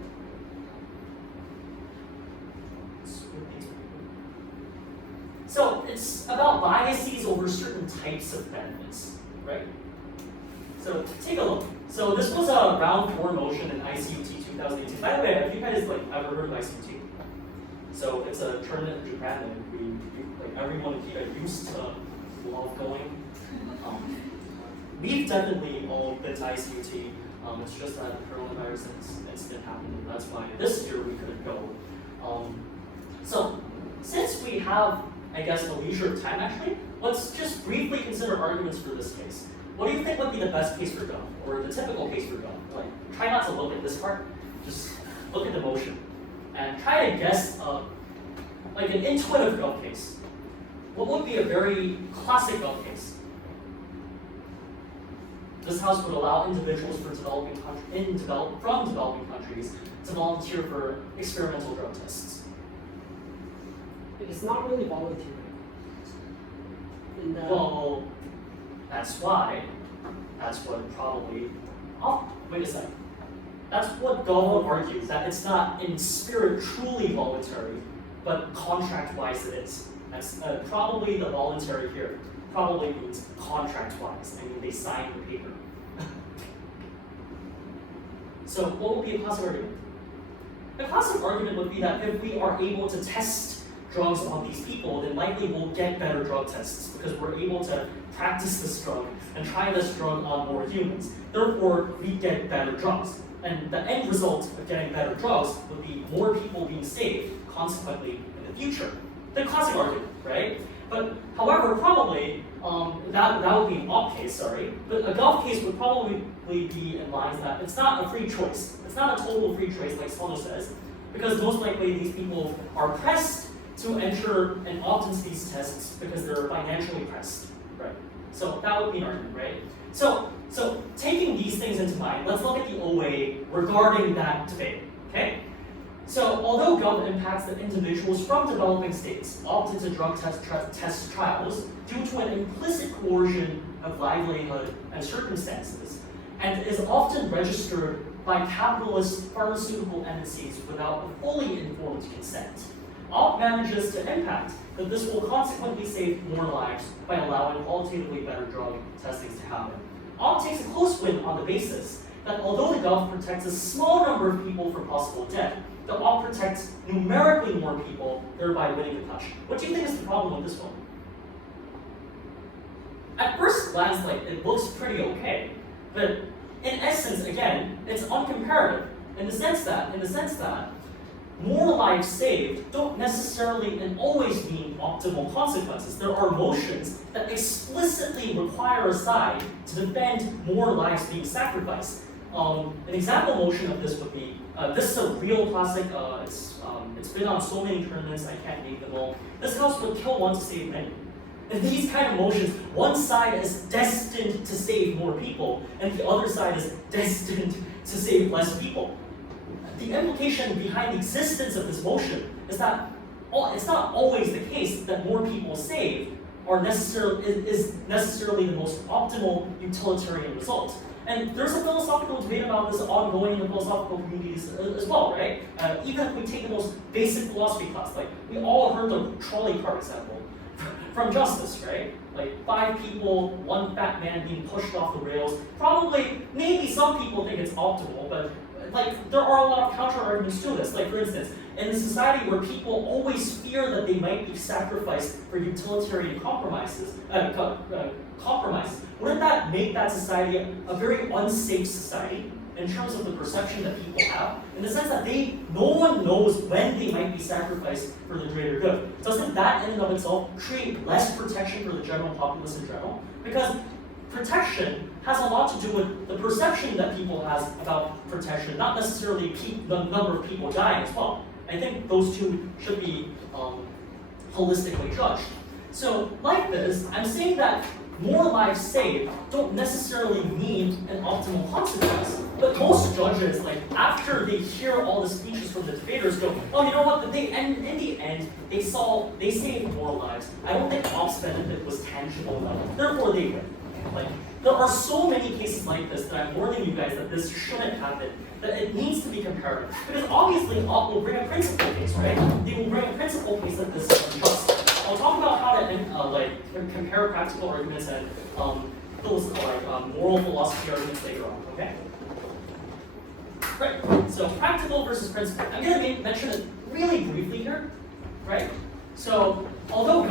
So it's about biases over certain types of benefits, right? So take a look. So this was a round 4 motion in ICUT 2018. By the way, have you guys ever heard of ICUT? So it's a tournament in Japan that everyone in KIDA used to love going. We've definitely all been to ICUT. It's just that the coronavirus incident happened, and that's why this year we couldn't go. So since we have, I guess, a leisure of time actually, let's just briefly consider arguments for this case. What do you think would be the best case for Jang, or the typical case for Jang? Try not to look at this part, just look at the motion, and try to guess an intuitive Jang case. What would be a very classic Jang case? This house would allow individuals from developing countries to volunteer for experimental drug tests. It's not really voluntary. Well, that's what probably. Oh, wait a second. That's what Gall argues, that it's not in spirit truly voluntary, but contract-wise it is. That's probably the voluntary here. Probably means contract-wise. I mean, they signed the paper. So what would be a classic argument? The classic argument would be that if we are able to test drugs on these people, then likely we'll get better drug tests because we're able to practice this drug and try this drug on more humans. Therefore, we get better drugs. And the end result of getting better drugs would be more people being saved, consequently, in the future. The classic argument, right? But however, probably that would be an opt case, sorry. But a gov case would probably be in lines that it's not a free choice. It's not a total free choice like Swallow says, because most likely these people are pressed to enter and opt into these tests because they're financially pressed, right? So that would be an argument, right? So taking these things into mind, let's look at the OA regarding that debate, okay? So although gov impacts that individuals from developing states opt into drug test trials due to an implicit coercion of livelihood and circumstances, and is often registered by capitalist pharmaceutical entities without a fully informed consent, opt manages to impact that this will consequently save more lives by allowing qualitatively better drug testings to happen. Opt takes a close win on the basis that although the gov protects a small number of people from possible death, the opt protects numerically more people, thereby winning the touch. What do you think is the problem with this one? At first glance, like, it looks pretty okay, but in essence, again, it's uncomparative in the sense that more lives saved don't necessarily and always mean optimal consequences. There are motions that explicitly require a side to defend more lives being sacrificed. An example motion of this would be, this is a real classic, it's been on so many tournaments, I can't name them all. This house would kill one to save many. And these kind of motions, one side is destined to save more people, and the other side is destined to save less people. The implication behind the existence of this motion is that it's not always the case that more people saved is necessarily the most optimal utilitarian result. And there's a philosophical debate about this ongoing in the philosophical communities as well, right? Even if we take the most basic philosophy class, like we all heard the trolley car example from Justice, right? Like 5 people, 1 fat man being pushed off the rails. Probably, maybe some people think it's optimal, but like there are a lot of counter arguments to this. Like for instance, in a society where people always fear that they might be sacrificed for utilitarian compromises, wouldn't that make that society a very unsafe society in terms of the perception that people have? In the sense that no one knows when they might be sacrificed for the greater good. Doesn't that in and of itself create less protection for the general populace in general? Because protection has a lot to do with the perception that people has about protection, not necessarily the number of people dying as well. I think those two should be holistically judged. So like this, I'm saying that more lives saved don't necessarily mean an optimal consequence. But most judges, like after they hear all the speeches from the debaters, go, oh, you know what? In the end, they saved more lives. I don't think ops benefit was tangible enough. Therefore, they win. Like there are so many cases like this that I'm warning you guys that this shouldn't happen. That it needs to be comparative. Because obviously, op will bring a principal case, right? They will bring a principal case that this is unjust. I'll talk about how to compare practical arguments and moral philosophy arguments later on. Okay. Right. So practical versus principle. I'm going to mention it really briefly here, right? So although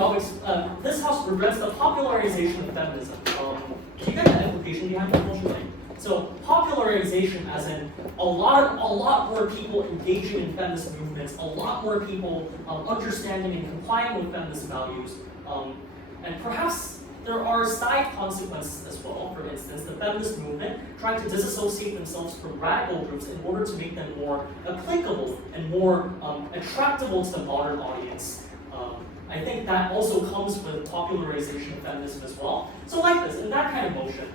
this house regrets the popularization of feminism. Do you get the implication behind that motion? So popularization, as in a lot more people engaging in feminist movements, a lot more people understanding and complying with feminist values, and perhaps there are side consequences as well. For instance, the feminist movement trying to disassociate themselves from radical groups in order to make them more applicable and more attractable to the modern audience. I think that also comes with popularization of feminism as well. So like this, in that kind of motion.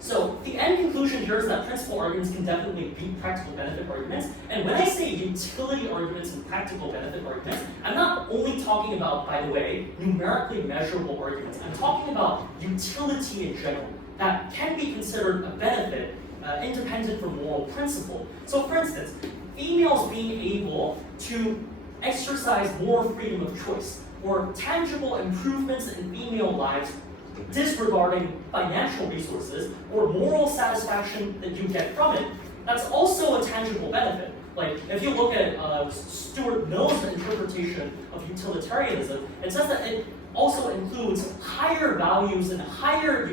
So the end conclusion here is that principal arguments can definitely beat practical benefit arguments. And when I say utility arguments and practical benefit arguments, I'm not only talking about, by the way, numerically measurable arguments. I'm talking about utility in general that can be considered a benefit independent from moral principle. So for instance, females being able to exercise more freedom of choice, or tangible improvements in female lives disregarding financial resources or moral satisfaction that you get from it, that's also a tangible benefit. Like, if you look at Stuart Mill's interpretation of utilitarianism, it says that it also includes higher values and higher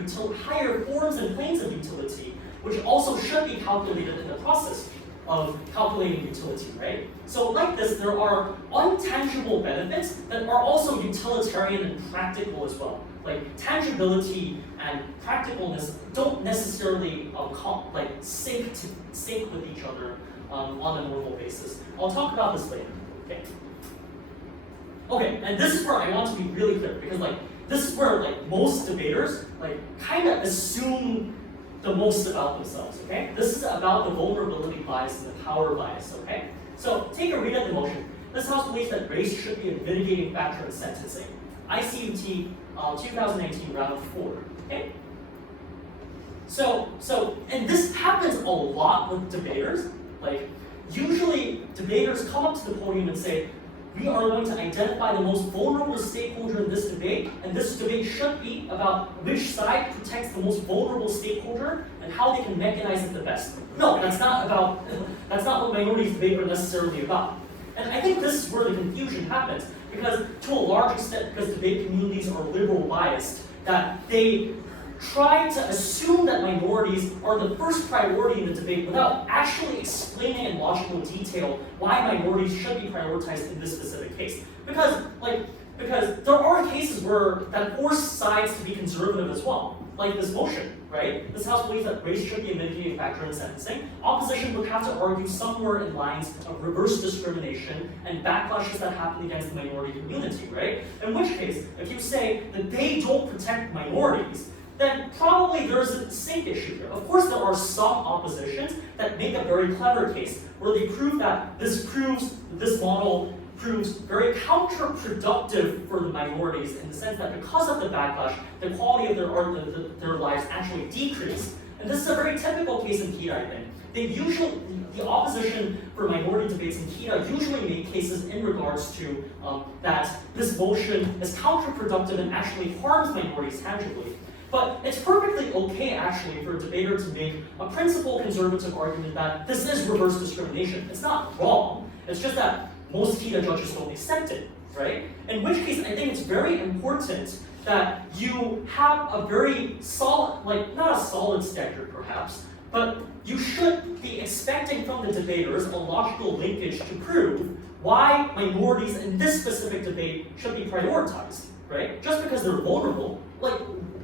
forms and planes of utility, which also should be calculated in the process. of calculating utility, right? So like this, there are untangible benefits that are also utilitarian and practical as well. Like tangibility and practicalness don't necessarily sync with each other on a normal basis. I'll talk about this later. Okay. Okay, and this is where I want to be really clear because this is where most debaters kind of assume the most about themselves. Okay, this is about the vulnerability bias and the power bias. Okay, so take a read of the motion. This House believes that race should be a mitigating factor in sentencing. ICUT 2018 round 4. Okay. So and this happens a lot with debaters. Usually debaters come up to the podium and say, we are going to identify the most vulnerable stakeholder in this debate, and this debate should be about which side protects the most vulnerable stakeholder and how they can mechanize it the best. No, that's not what minorities debate are necessarily about. And I think this is where the confusion happens, because to a large extent, because debate communities are liberal biased, that they try to assume that minorities are the first priority in the debate without actually explaining in logical detail why minorities should be prioritized in this specific case. Because there are cases where that force sides to be conservative as well, like this motion, right? This House believes that race should be a mitigating factor in sentencing. Opposition would have to argue somewhere in lines of reverse discrimination and backlashes that happen against the minority community, right? In which case, if you say that they don't protect minorities, then probably there's a sync issue here. Of course, there are some oppositions that make a very clever case, where they prove that this model proves very counterproductive for the minorities in the sense that because of the backlash, the quality of their lives actually decrease. And this is a very typical case in KIDA, I think. The opposition for minority debates in KIDA usually make cases in regards to that this motion is counterproductive and actually harms minorities tangibly. But it's perfectly okay, actually, for a debater to make a principled conservative argument that this is reverse discrimination. It's not wrong. It's just that most KIDA judges don't accept it, right? In which case, I think it's very important that you have a very solid, not a solid standard perhaps, but you should be expecting from the debaters a logical linkage to prove why minorities in this specific debate should be prioritized, right? Just because they're vulnerable,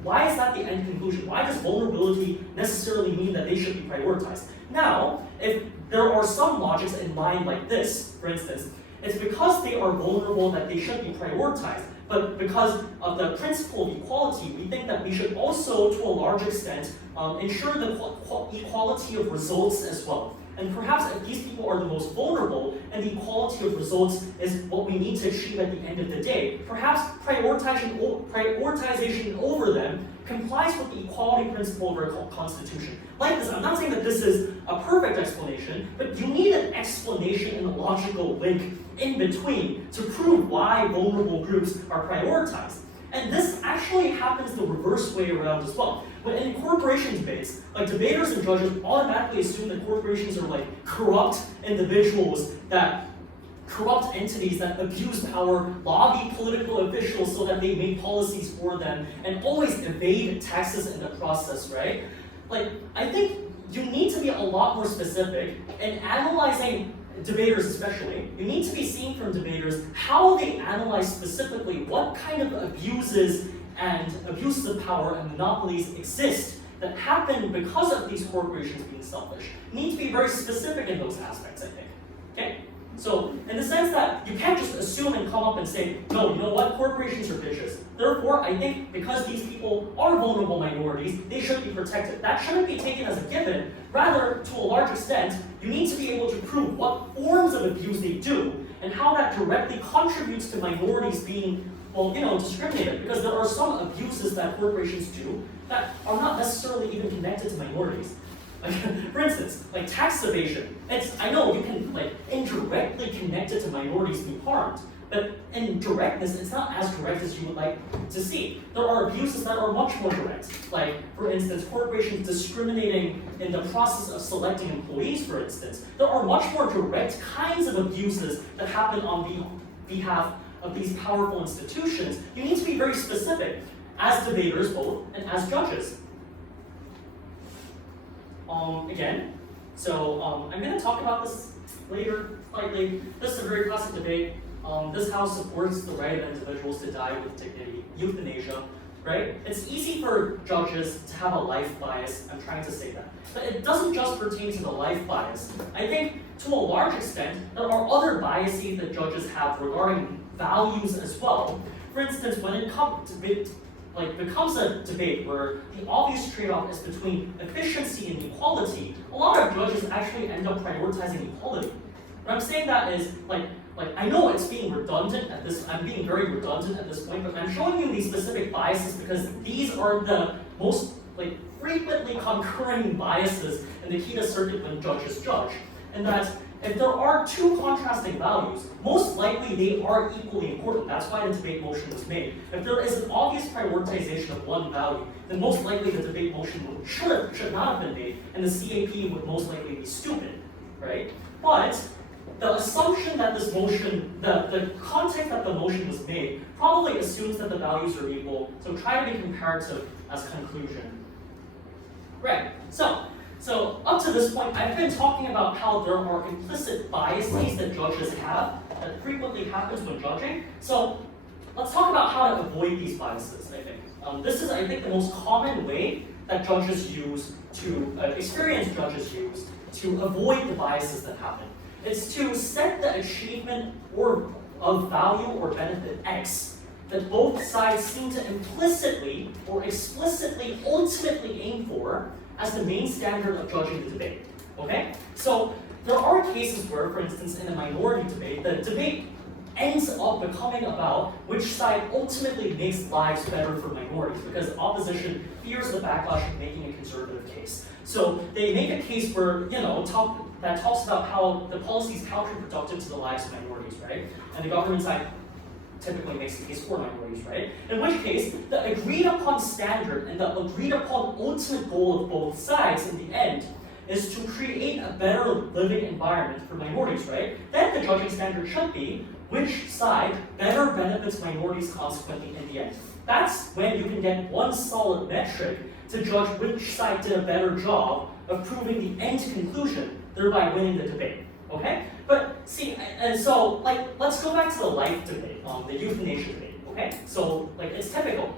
why is that the end conclusion? Why does vulnerability necessarily mean that they should be prioritized? Now, if there are some logics in mind like this, for instance, it's because they are vulnerable that they should be prioritized. But because of the principle of equality, we think that we should also, to a large extent, ensure the equality of results as well. And perhaps if these people are the most vulnerable and the equality of results is what we need to achieve at the end of the day, perhaps prioritization over them complies with the equality principle of our Constitution. Like this, I'm not saying that this is a perfect explanation, but you need an explanation and a logical link in between to prove why vulnerable groups are prioritized. And this actually happens the reverse way around as well. But in corporation debates, debaters and judges automatically assume that corporations are corrupt individuals, corrupt entities that abuse power, lobby political officials so that they make policies for them, and always evade taxes in the process, right? I think you need to be a lot more specific in analyzing debaters especially. You need to be seeing from debaters how they analyze specifically what kind of abuses of power and monopolies exist that happen because of these corporations being selfish. You need to be very specific in those aspects, I think. Okay? So, in the sense that you can't just assume and come up and say, no, you know what, corporations are vicious. Therefore, I think because these people are vulnerable minorities, they should be protected. That shouldn't be taken as a given. Rather, to a large extent, you need to be able to prove what forms of abuse they do and how that directly contributes to minorities being discriminated, because there are some abuses that corporations do that are not necessarily even connected to minorities. For instance, tax evasion. I know you can indirectly connect it to minorities being harmed, but in directness, it's not as direct as you would like to see. There are abuses that are much more direct. For instance, corporations discriminating in the process of selecting employees, for instance. There are much more direct kinds of abuses that happen on behalf of these powerful institutions. You need to be very specific as debaters both and as judges. Again, So I'm going to talk about this later, slightly. This is a very classic debate. This house supports the right of individuals to die with dignity, euthanasia, right? It's easy for judges to have a life bias. I'm trying to say that. But it doesn't just pertain to the life bias. I think to a large extent, there are other biases that judges have regarding values as well. For instance, when it becomes a debate where the obvious trade-off is between efficiency and equality, a lot of judges actually end up prioritizing equality. What I'm saying that is, I know it's being redundant at this, I'm being very redundant at this point, but I'm showing you these specific biases because these are the most frequently concurring biases in the KIDA circuit when judges judge. And that if there are two contrasting values, most likely they are equally important. That's why the debate motion was made. If there is an obvious prioritization of one value, then most likely the debate motion should not have been made, and the CAP would most likely be stupid, right? But the assumption that this motion, the context that the motion was made, probably assumes that the values are equal, so try to be comparative as conclusion. Right, so up to this point, I've been talking about how there are implicit biases that judges have that frequently happens when judging. So let's talk about how to avoid these biases, I think. This is, I think, the most common way that judges use to, experienced judges use to avoid the biases that happen. It's to set the achievement or of value or benefit X that both sides seem to implicitly or explicitly ultimately aim for as the main standard of judging the debate, okay? So there are cases where, for instance, in a minority debate, the debate ends up becoming about which side ultimately makes lives better for minorities because opposition fears the backlash of making a conservative case. So they make a case where, that talks about how the policy is counterproductive to the lives of minorities, right? And the government side typically makes the case for minorities, right? In which case, the agreed upon standard and the agreed upon ultimate goal of both sides in the end is to create a better living environment for minorities, right? Then the judging standard should be which side better benefits minorities consequently in the end. That's when you can get one solid metric to judge which side did a better job of proving the end conclusion, thereby winning the debate. Okay? But see, and so let's go back to the life debate, the euthanasia debate. Okay? So it's typical.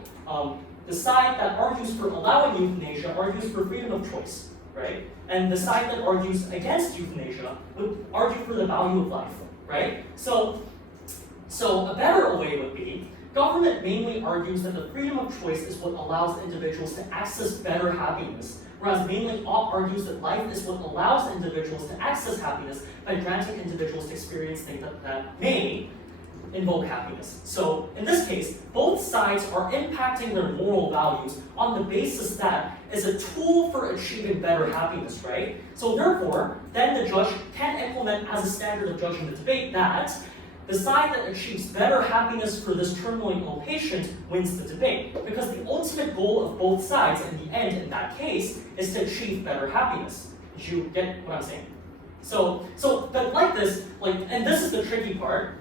The side that argues for allowing euthanasia argues for freedom of choice, right? And the side that argues against euthanasia would argue for the value of life, right? So a better way would be government mainly argues that the freedom of choice is what allows individuals to access better happiness, whereas mainly op argues that life is what allows individuals to access happiness by granting individuals to experience things that may invoke happiness. So in this case, both sides are impacting their moral values on the basis that is a tool for achieving better happiness, right? So therefore, then the judge can implement as a standard of judging the debate that the side that achieves better happiness for this terminally ill patient wins the debate, because the ultimate goal of both sides in the end, in that case, is to achieve better happiness. Did you get what I'm saying? But like this, and this is the tricky part,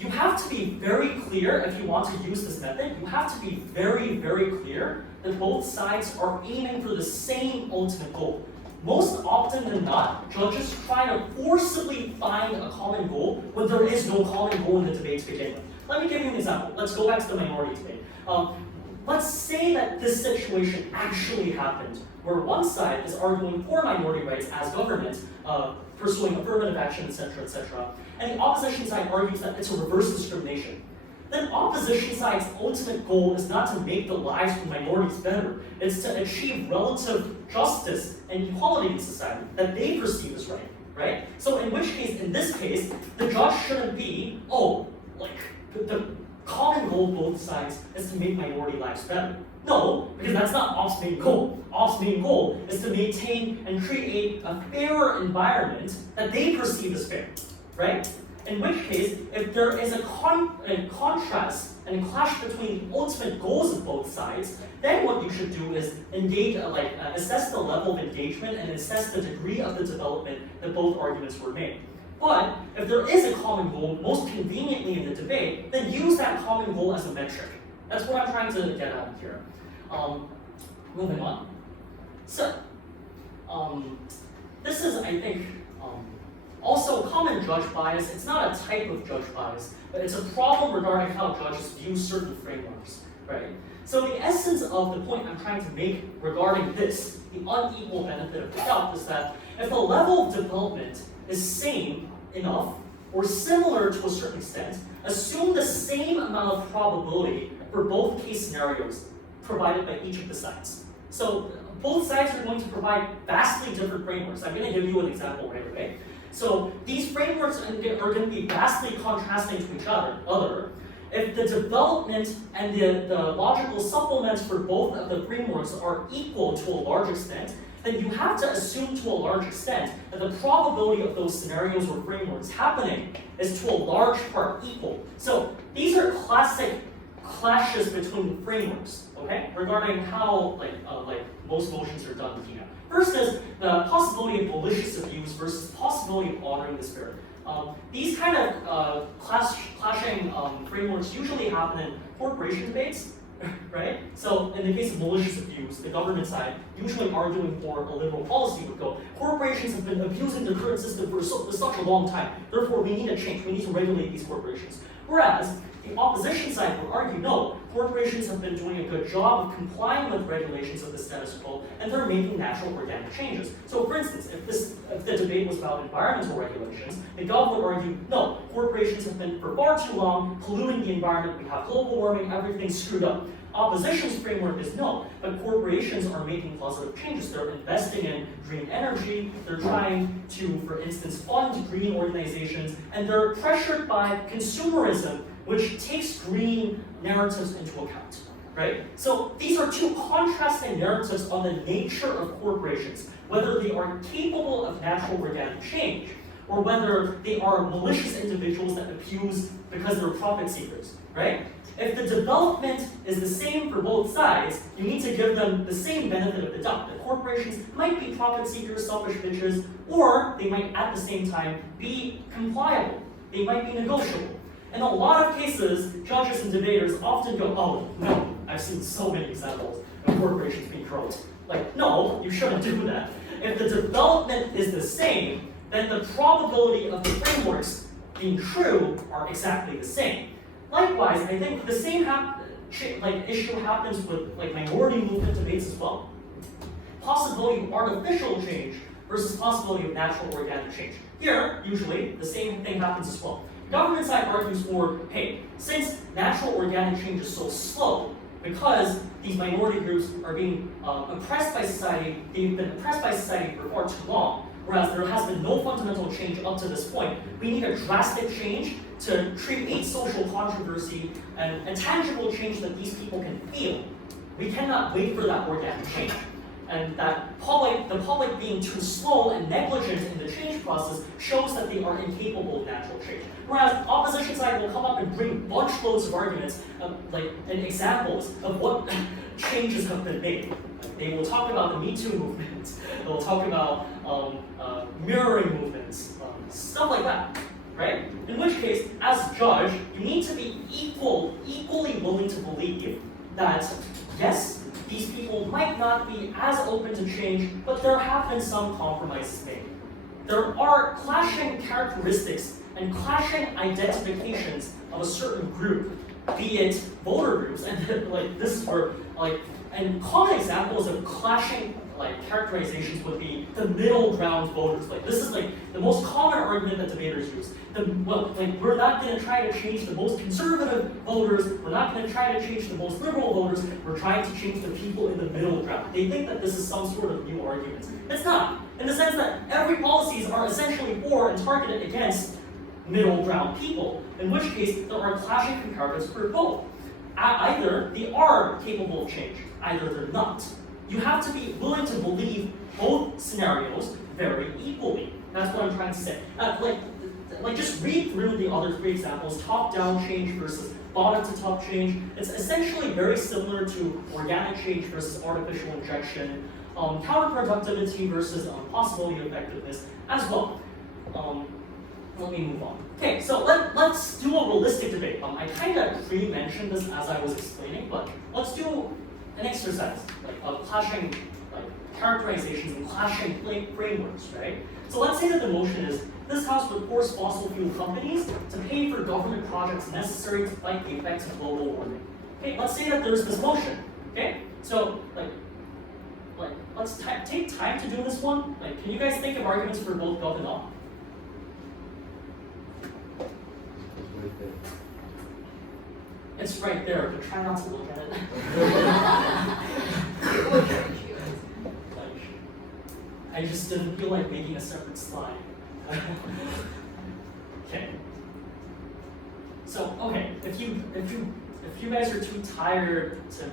you have to be very clear if you want to use this method. You have to be very, very clear that both sides are aiming for the same ultimate goal. Most often than not, judges try to forcibly find a common goal when there is no common goal in the debate to begin with. Let me give you an example. Let's go back to the minority debate. Let's say that this situation actually happened, where one side is arguing for minority rights as government, pursuing affirmative action, etc., and the opposition side argues that it's a reverse discrimination. Then opposition side's ultimate goal is not to make the lives of minorities better. It's to achieve relative justice and equality in society that they perceive as right? So in in this case, the judge shouldn't be, the common goal of both sides is to make minority lives better. No, because that's not op's main goal. Op's main goal is to maintain and create a fairer environment that they perceive as fair, right? In which case, if there is a contrast and a clash between the ultimate goals of both sides, then what you should do is assess the level of engagement and assess the degree of the development that both arguments were made. But if there is a common goal, most conveniently in the debate, then use that common goal as a metric. That's what I'm trying to get at here. Moving on. So, this is, I think, also common judge bias. It's not a type of judge bias, but it's a problem regarding how judges view certain frameworks, right? So the essence of the point I'm trying to make regarding this, the unequal benefit of the doubt, is that if the level of development is same enough or similar to a certain extent, assume the same amount of probability for both case scenarios provided by each of the sides. So both sides are going to provide vastly different frameworks. I'm going to give you an example right away. So these frameworks are going to be vastly contrasting to each other. If the development and the logical supplements for both of the frameworks are equal to a large extent, then you have to assume to a large extent that the probability of those scenarios or frameworks happening is to a large part equal. So these are classic clashes between frameworks, okay, regarding how like most motions are done in KIDA. First is the possibility of malicious abuse versus possibility of ordering the spirit. These kind of clashing frameworks usually happen in corporation debates, right? So in the case of malicious abuse, the government side, usually arguing for a liberal policy, would go, corporations have been abusing the current system for such a long time, therefore we need a change, we need to regulate these corporations. Whereas the opposition side would argue, no, corporations have been doing a good job of complying with regulations of the status quo, and they're making natural organic changes. So for instance, if the debate was about environmental regulations, the government would argue, no, corporations have been for far too long polluting the environment, we have global warming, everything's screwed up. Opposition's framework is no, but corporations are making positive changes. They're investing in green energy, they're trying to, for instance, fund green organizations, and they're pressured by consumerism, which takes green narratives into account, right? So these are two contrasting narratives on the nature of corporations, whether they are capable of natural organic change, or whether they are malicious individuals that abuse because they're profit seekers, right? If the development is the same for both sides, you need to give them the same benefit of the doubt. The corporations might be profit seekers, selfish bitches, or they might at the same time be compliable. They might be negotiable. In a lot of cases, judges and debaters often go, oh, no, I've seen so many examples of corporations being corrupt. Like, no, you shouldn't do that. If the development is the same, then the probability of the frameworks being true are exactly the same. Likewise, I think the same issue happens with minority movement debates as well. Possibility of artificial change versus possibility of natural organic change. Here, usually, the same thing happens as well. Government side argues for, hey, since natural organic change is so slow, because these minority groups are being oppressed by society, they've been oppressed by society for far too long, whereas there has been no fundamental change up to this point. We need a drastic change to create social controversy and a tangible change that these people can feel. We cannot wait for that organic change. And that the public being too slow and negligent in the change process shows that they are incapable of natural change. Whereas opposition side will come up and bring bunch loads of arguments, and examples of what changes have been made. They will talk about the Me Too movement. They'll talk about mirroring movements, stuff like that, right? In which case, as a judge, you need to be equally willing to believe that, yes, these people might not be as open to change, but there have been some compromises made. There are clashing characteristics and clashing identifications of a certain group, be it voter groups, and and common examples of clashing characterizations would be the middle ground voters. This is the most common argument that debaters use. We're not going to try to change the most conservative voters. We're not going to try to change the most liberal voters. We're trying to change the people in the middle ground. They think that this is some sort of new argument. It's not, in the sense that every policies are essentially for and targeted against middle ground people, in which case there are clashing comparatives for both. Either they are capable of change, either they're not. You have to be willing to believe both scenarios very equally. That's what I'm trying to say. Just read through the other three examples: top-down change versus bottom-to-top change. It's essentially very similar to organic change versus artificial injection, counterproductivity versus possibility of effectiveness as well. Let me move on. Okay, so let's do a realistic debate. I kind of pre-mentioned this as I was explaining, but let's do an exercise of clashing characterizations and clashing frameworks, right? So let's say that the motion is, this House would force fossil fuel companies to pay for government projects necessary to fight the effects of global warming. Okay, let's say that there's this motion, okay? So, let's take time to do this one. Like, can you guys think of arguments for both gov and not? It's right there, but try not to look at it. I just didn't feel like making a separate slide. Okay. So, okay, if you guys are too tired to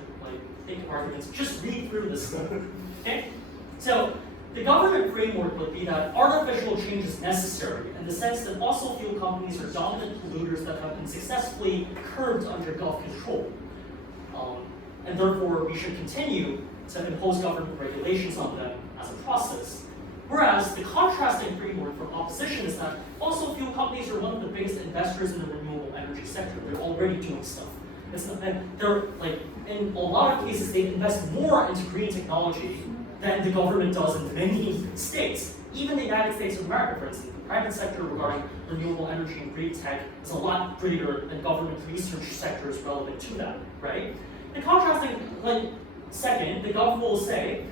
think of arguments, just read through this stuff. Okay? So the government framework would be that artificial change is necessary in the sense that fossil fuel companies are dominant polluters that have been successfully curbed under gov control. And therefore we should continue to impose government regulations on them as a process. Whereas the contrasting framework for opposition is that fossil fuel companies are one of the biggest investors in the renewable energy sector. They're already doing stuff. And they're in a lot of cases, they invest more into green technology than the government does in many states. Even the United States of America, for instance, the private sector regarding renewable energy and green tech is a lot greater than government research sectors relevant to that, right? The contrasting, second, the government will say,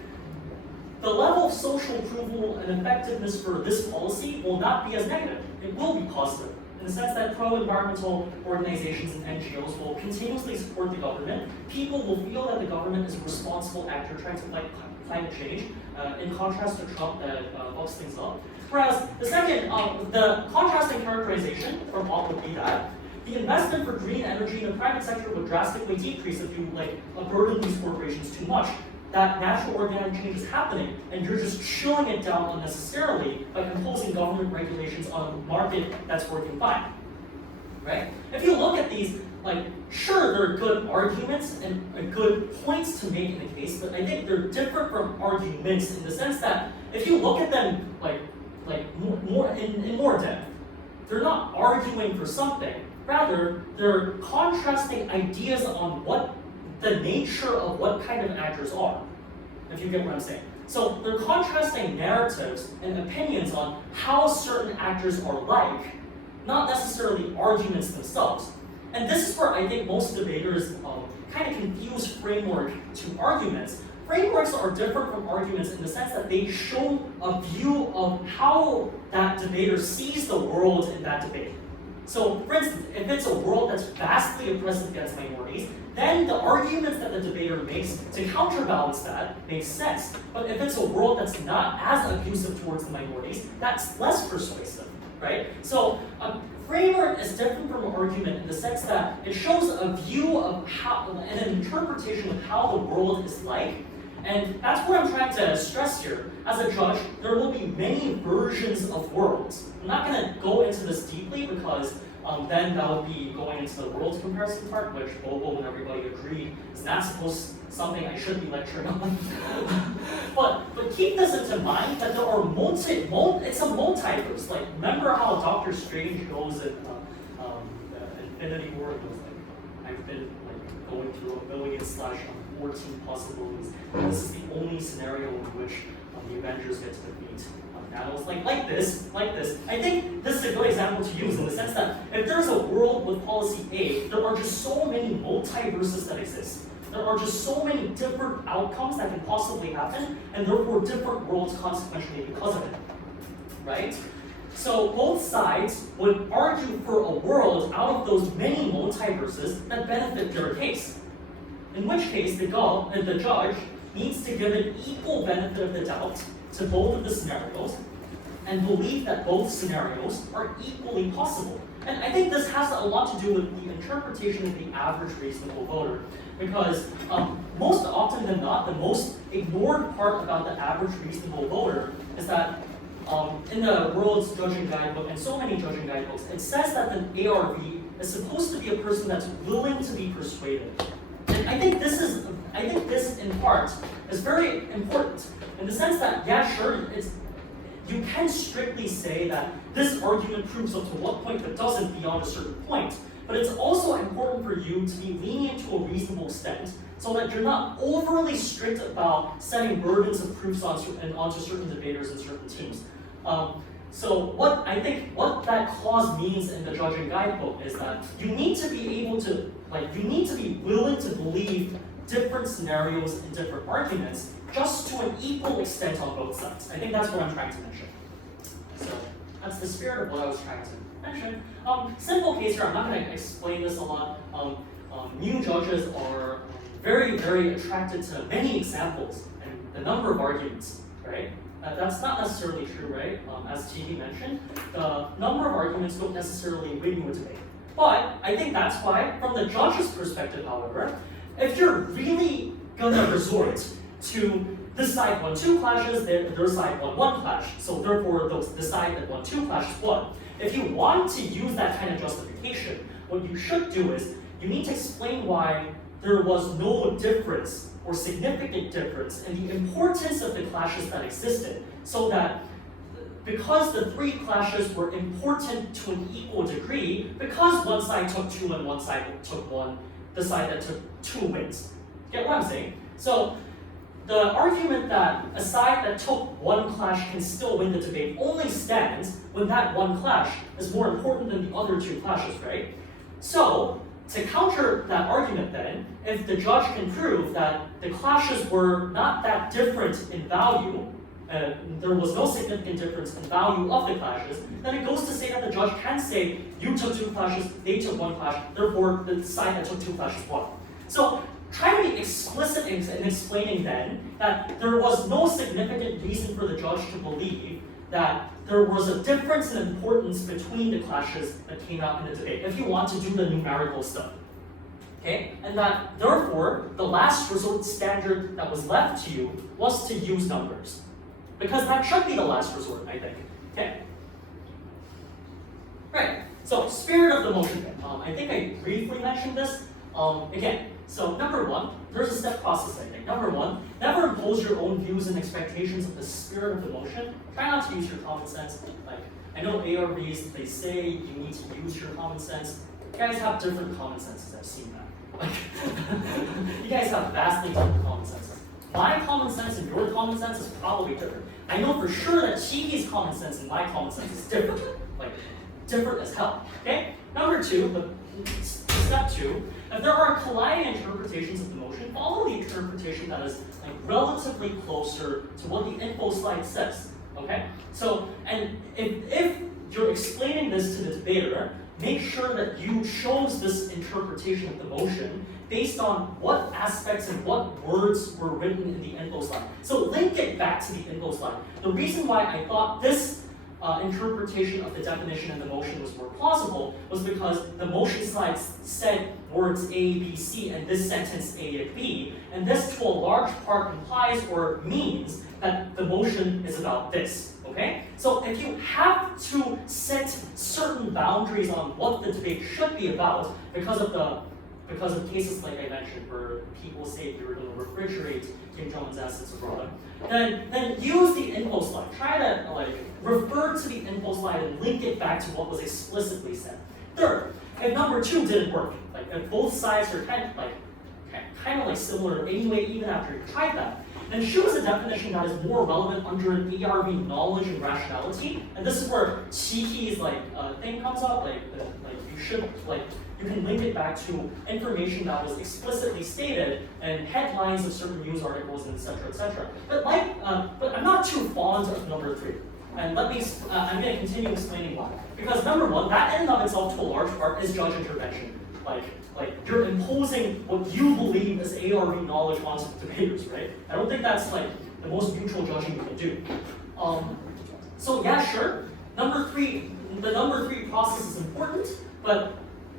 the level of social approval and effectiveness for this policy will not be as negative. It will be positive, in the sense that pro-environmental organizations and NGOs will continuously support the government. People will feel that the government is a responsible actor trying to fight climate change, in contrast to Trump that fucks things up. Whereas the second, the contrasting characterization from Ott would be that the investment for green energy in the private sector would drastically decrease if you burden these corporations too much. That natural organic change is happening, and you're just chilling it down unnecessarily by imposing government regulations on a market that's working fine, right? If you look at these, sure, they're good arguments and good points to make in the case, but I think they're different from arguments in the sense that if you look at them more in more depth, they're not arguing for something. Rather, they're contrasting ideas on what the nature of what kind of actors are, if you get what I'm saying. So they're contrasting narratives and opinions on how certain actors are like, not necessarily arguments themselves. And this is where I think most debaters kind of confuse framework to arguments. Frameworks are different from arguments in the sense that they show a view of how that debater sees the world in that debate. So, for instance, if it's a world that's vastly oppressive against minorities, then the arguments that the debater makes to counterbalance that makes sense. But if it's a world that's not as abusive towards the minorities, that's less persuasive, right? So, a framework is different from an argument in the sense that it shows a view of how, and an interpretation of how the world is like. And that's what I'm trying to stress here. As a judge, there will be many versions of worlds. I'm not going to go into this deeply because then that would be going into the world comparison part, which Bobo and everybody agreed is not something I should be lecturing on. but keep this into mind that there are it's a multiverse. Remember how Doctor Strange goes in Infinity War and was I've been going through 1,000,000/14 possibilities. And this is the only scenario in which the Avengers get to defeat Thanos. Like this. I think this is a good example to use in the sense that if there's a world with policy A, there are just so many multiverses that exist. There are just so many different outcomes that can possibly happen, and therefore different worlds consequentially because of it, right? So both sides would argue for a world out of those many multiverses that benefit their case. In which case, the judge needs to give an equal benefit of the doubt to both of the scenarios and believe that both scenarios are equally possible. And I think this has a lot to do with the interpretation of the average reasonable voter. Because most often than not, the most ignored part about the average reasonable voter is that in the world's judging guidebook and so many judging guidebooks, it says that the ARV is supposed to be a person that's willing to be persuaded. And I think this in part is very important in the sense that, yeah, sure, you can strictly say that this argument proves up to what point but doesn't beyond a certain point. But it's also important for you to be lenient to a reasonable extent so that you're not overly strict about setting burdens of proofs onto certain debaters and certain teams. So what I think what that clause means in the judging guidebook is that you need to be able to, you need to be willing to believe different scenarios and different arguments just to an equal extent on both sides. I think that's what I'm trying to mention. So that's the spirit of what I was trying to mention. Simple case here, I'm not going to explain this a lot. New judges are very, very attracted to many examples and the number of arguments, right? That's not necessarily true, right? As TV mentioned, the number of arguments don't necessarily win you a debate. But I think that's why, from the judge's perspective, however, if you're really gonna resort to this side won 2 clashes, their side won 1 clash, so therefore the side that won 2 clashes won. If you want to use that kind of justification, what you should do is you need to explain why there was no difference or significant difference in the importance of the clashes that existed, so that because the 3 clashes were important to an equal degree, because one side took 2 and one side took 1, the side that took 2 wins. Get what I'm saying? So the argument that a side that took 1 clash can still win the debate only stands when that 1 clash is more important than the other 2 clashes, right? So to counter that argument then, if the judge can prove that the clashes were not that different in value, there was no significant difference in value of the clashes, then it goes to say that the judge can say, you took 2 clashes, they took 1 clash, therefore the side that took 2 clashes won. So try to be explicit in explaining then that there was no significant reason for the judge to believe that there was a difference in importance between the clashes that came out in the debate, if you want to do the numerical stuff. Okay? And that therefore, the last resort standard that was left to you was to use numbers. Because that should be the last resort, I think. Okay? Right. So, spirit of the motion then. I think I briefly mentioned this. Again, so number 1, there's a step process, I think. Number 1, never impose your own views and expectations of the spirit of the motion. Try not to use your common sense. Like, I know ARVs, they say you need to use your common sense. You guys have different common senses, I've seen that. Like, you guys have vastly different common senses. My common sense and your common sense is probably different. I know for sure that Chiki's common sense and my common sense is different. Like, different as hell. Okay? Number 2, step 2, if there are colliding interpretations of the motion, follow the interpretation that is relatively closer to what the info slide says. Okay? So, and if you're explaining this to the debater, make sure that you chose this interpretation of the motion based on what aspects and what words were written in the info slide. So link it back to the info slide. The reason why I thought this interpretation of the definition and the motion was more plausible was because the motion slides said words A, B, C, and this sentence A and B, and this to a large part implies or means that the motion is about this, okay? So if you have to set certain boundaries on what the debate should be about because of cases like I mentioned where people say you're going to refrigerate Kim Jong-un's assets abroad, then use the info slide. Try to refer to the info slide and link it back to what was explicitly said. Third, if number 2 didn't work, if both sides are kind of similar anyway, even after you tried that, then choose a definition that is more relevant under an ARV knowledge and rationality. And this is where Chiki's thing comes up. You can link it back to information that was explicitly stated and headlines of certain news articles, and etc., etc. But I'm not too fond of number 3. And I'm going to continue explaining why. Because number 1, that in and of itself to a large part is judge intervention. You're imposing what you believe is ARV knowledge onto the debaters, right? I don't think that's the most neutral judging you can do. So yeah, sure. The number 3 process is important, but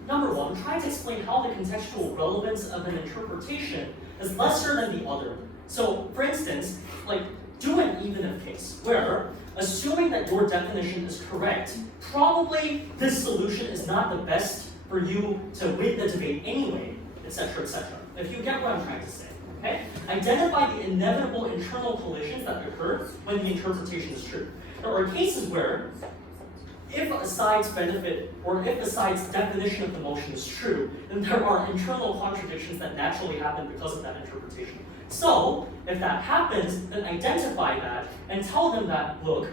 number 1, try to explain how the contextual relevance of an interpretation is lesser than the other. So, for instance, do an even if case, where, assuming that your definition is correct, probably this solution is not the best for you to win the debate anyway, etc., etc. If you get what I'm trying to say. Okay? Identify the inevitable internal collisions that occur when the interpretation is true. There are cases where if a side's benefit or if the side's definition of the motion is true, then there are internal contradictions that naturally happen because of that interpretation. So, if that happens, then identify that and tell them that, look,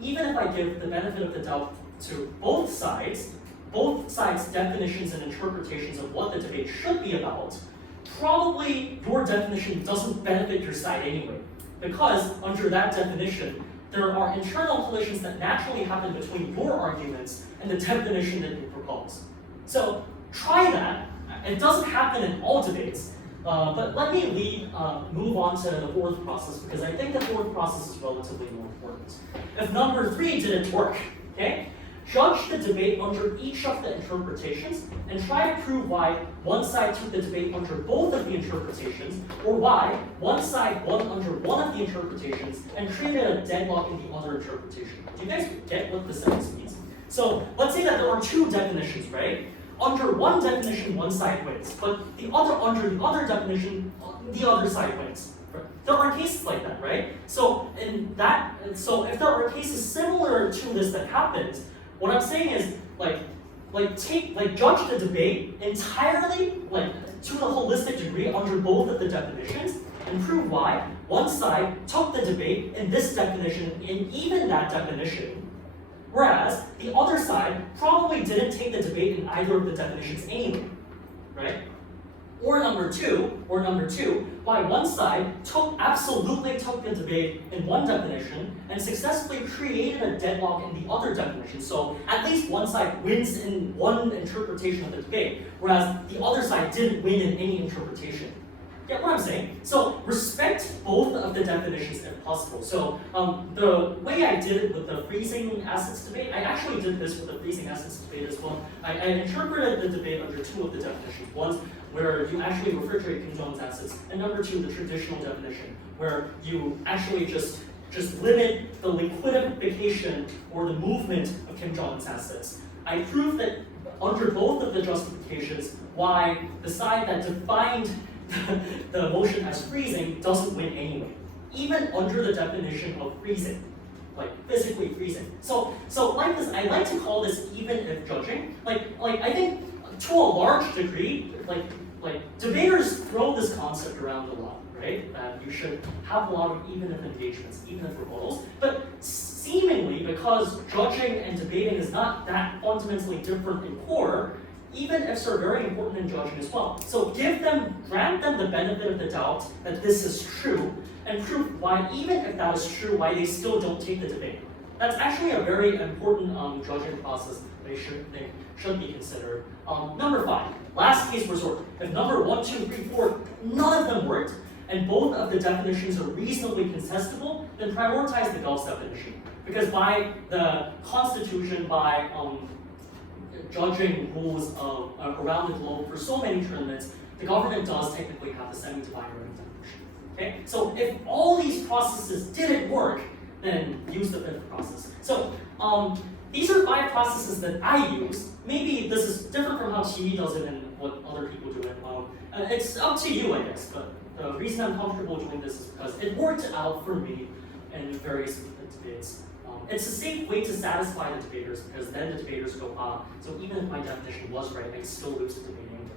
even if I give the benefit of the doubt to both sides' definitions and interpretations of what the debate should be about, probably your definition doesn't benefit your side anyway. Because under that definition, there are internal collisions that naturally happen between your arguments and the definition that you propose. So try that. It doesn't happen in all debates, but let me move on to the fourth process, because I think the fourth process is relatively more important. If number 3 didn't work, okay? Judge the debate under each of the interpretations and try to prove why one side took the debate under both of the interpretations, or why one side won under one of the interpretations and created a deadlock in the other interpretation. Do you guys get what this sentence means? So let's say that there are 2 definitions, right? Under one definition, one side wins, but under the other definition, the other side wins. There are cases like that, right? So if there are cases similar to this that happens, what I'm saying is, judge the debate entirely, to a holistic degree under both of the definitions, and prove why one side took the debate in this definition, in even that definition, whereas the other side probably didn't take the debate in either of the definitions anyway, right? Or number two, why one side absolutely took the debate in one definition and successfully created a deadlock in the other definition. So at least one side wins in one interpretation of the debate, whereas the other side didn't win in any interpretation. Get what I'm saying? So respect both of the definitions if possible. So the way I did it with the freezing acids debate, I actually did this with the freezing acids debate as well. I interpreted the debate under 2 of the definitions. One, where you actually refrigerate Kim Jong-un's acids, and number 2, the traditional definition, where you actually just limit the liquidification or the movement of Kim Jong-un's acids. I proved that under both of the justifications, why the side that defined the motion as freezing doesn't win anyway, even under the definition of freezing, like physically freezing. So like this, I like to call this even if judging. I think to a large degree, debaters throw this concept around a lot, right? That you should have a lot of even if engagements, even if rebuttals. But seemingly, because judging and debating is not that fundamentally different in core, even ifs are very important in judging as well. So grant them the benefit of the doubt that this is true, and prove why, even if that is true, why they still don't take the debate. That's actually a very important judging process that should be considered. Number 5, last case resort. If number 1, 2, 3, 4, none of them worked, and both of the definitions are reasonably contestable, then prioritize the Gauss definition. Because by the Constitution, by judging rules around the globe for so many tournaments, the government does technically have the semi-divine right definition. Okay? So if all these processes didn't work, then use the 5th process. So these are 5 processes that I use. Maybe this is different from how TV does it and what other people do it. It's up to you, I guess, but the reason I'm comfortable doing this is because it worked out for me in various debates. It's a safe way to satisfy the debaters, because then the debaters go, so even if my definition was right, I still lose the debate anyway.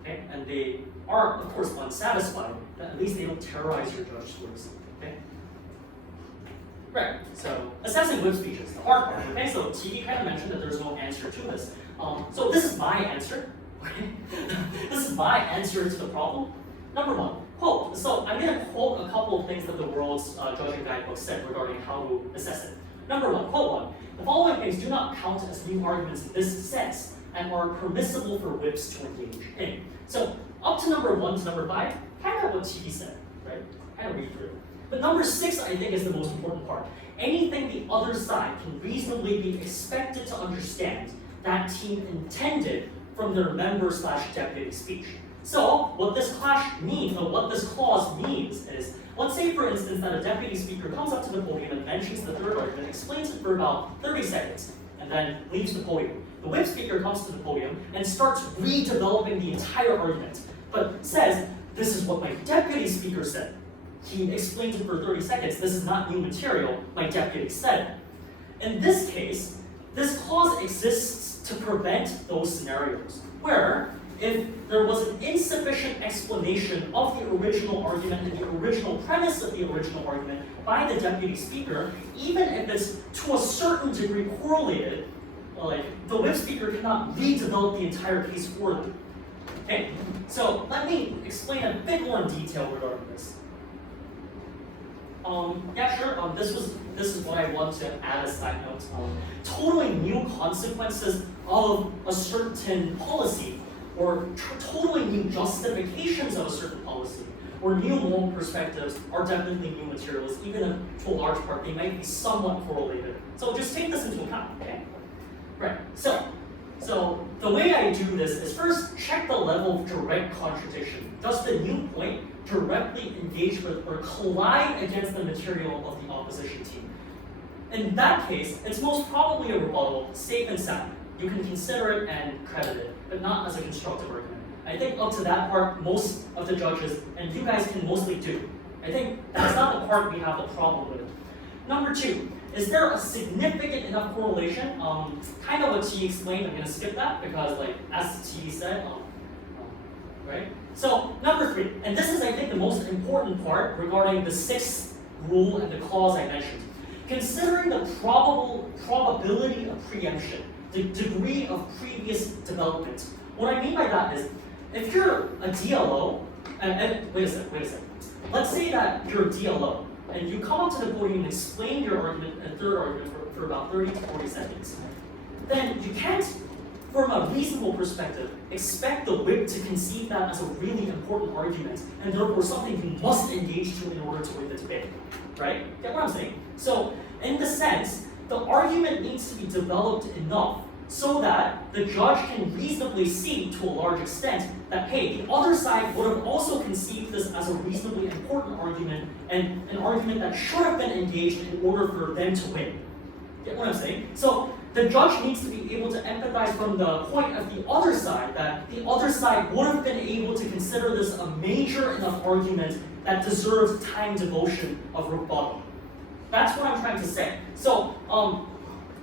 Okay? And they are, of course, unsatisfied, but at least they don't terrorize your judge scores. Okay? Right, so assessing whip speeches, the hard part. Okay, so TV kind of mentioned that there's no answer to this. So this is my answer. Okay? This is my answer to the problem. Number 1, quote. So I'm going to quote a couple of things that the world's judging guidebook said regarding how to assess it. Number 1, quote 1. The following things do not count as new arguments in this sense and are permissible for whips to engage in. So up to number 1 to number 5, kind of what TV said, right? Kind of read through. But number 6, I think, is the most important part. Anything the other side can reasonably be expected to understand that team intended from their member/deputy speech. So what this clause means is, let's say for instance that a deputy speaker comes up to the podium and mentions the 3rd argument, explains it for about 30 seconds, and then leaves the podium. The whip speaker comes to the podium and starts redeveloping the entire argument, but says, this is what my deputy speaker said. He explained it for 30 seconds. This is not new material. My deputy said it. In this case, this clause exists to prevent those scenarios where if there was an insufficient explanation of the original argument and the original premise of the original argument by the deputy speaker, even if it's to a certain degree correlated, like the whip speaker cannot redevelop the entire case for them. Okay, so let me explain a bit more in detail regarding this. Yeah, sure. This is what I want to add as side notes. Totally new consequences of a certain policy, or totally new justifications of a certain policy, or new moral perspectives are definitely new materials, even if to a large part they might be somewhat correlated. So just take this into account, okay? Right. So the way I do this is first check the level of direct contradiction. Does the new point directly engage with or collide against the material of the opposition team? In that case, it's most probably a rebuttal, safe and sound. You can consider it and credit it, but not as a constructive argument. I think up to that part, most of the judges, and you guys can mostly do. I think that's not the part we have a problem with. Number two, is there a significant enough correlation? Kind of what T explained, I'm gonna skip that because like as T said, right? So number three, and this is I think the most important part regarding the sixth rule and the clause I mentioned. Considering the probability of preemption, the degree of previous development. What I mean by that is, if you're a DLO, and wait a second. Let's say that you're a DLO, and you come up to the podium and explain your argument, a third argument, for about 30 to 40 seconds. Then you can't, from a reasonable perspective, expect the whip to conceive that as a really important argument, and therefore something you must engage to in order to win the debate, right? Get what I'm saying? So, in the sense, the argument needs to be developed enough so that the judge can reasonably see to a large extent that, hey, the other side would have also conceived this as a reasonably important argument and an argument that should have been engaged in order for them to win. Get what I'm saying? So the judge needs to be able to empathize from the point of the other side that the other side would have been able to consider this a major enough argument that deserves time devotion of rebuttal. That's what I'm trying to say. So,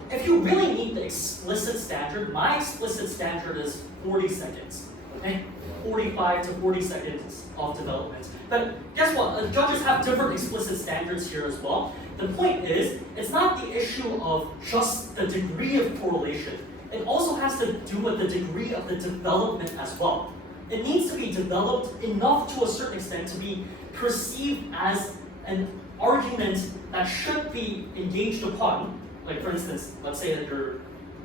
if you really need the explicit standard, my explicit standard is 40 seconds, okay? 45 to 40 seconds of development. But guess what? Judges have different explicit standards here as well. The point is, it's not the issue of just the degree of correlation. It also has to do with the degree of the development as well. It needs to be developed enough to a certain extent to be perceived as an argument that should be engaged upon. Like for instance, let's say that your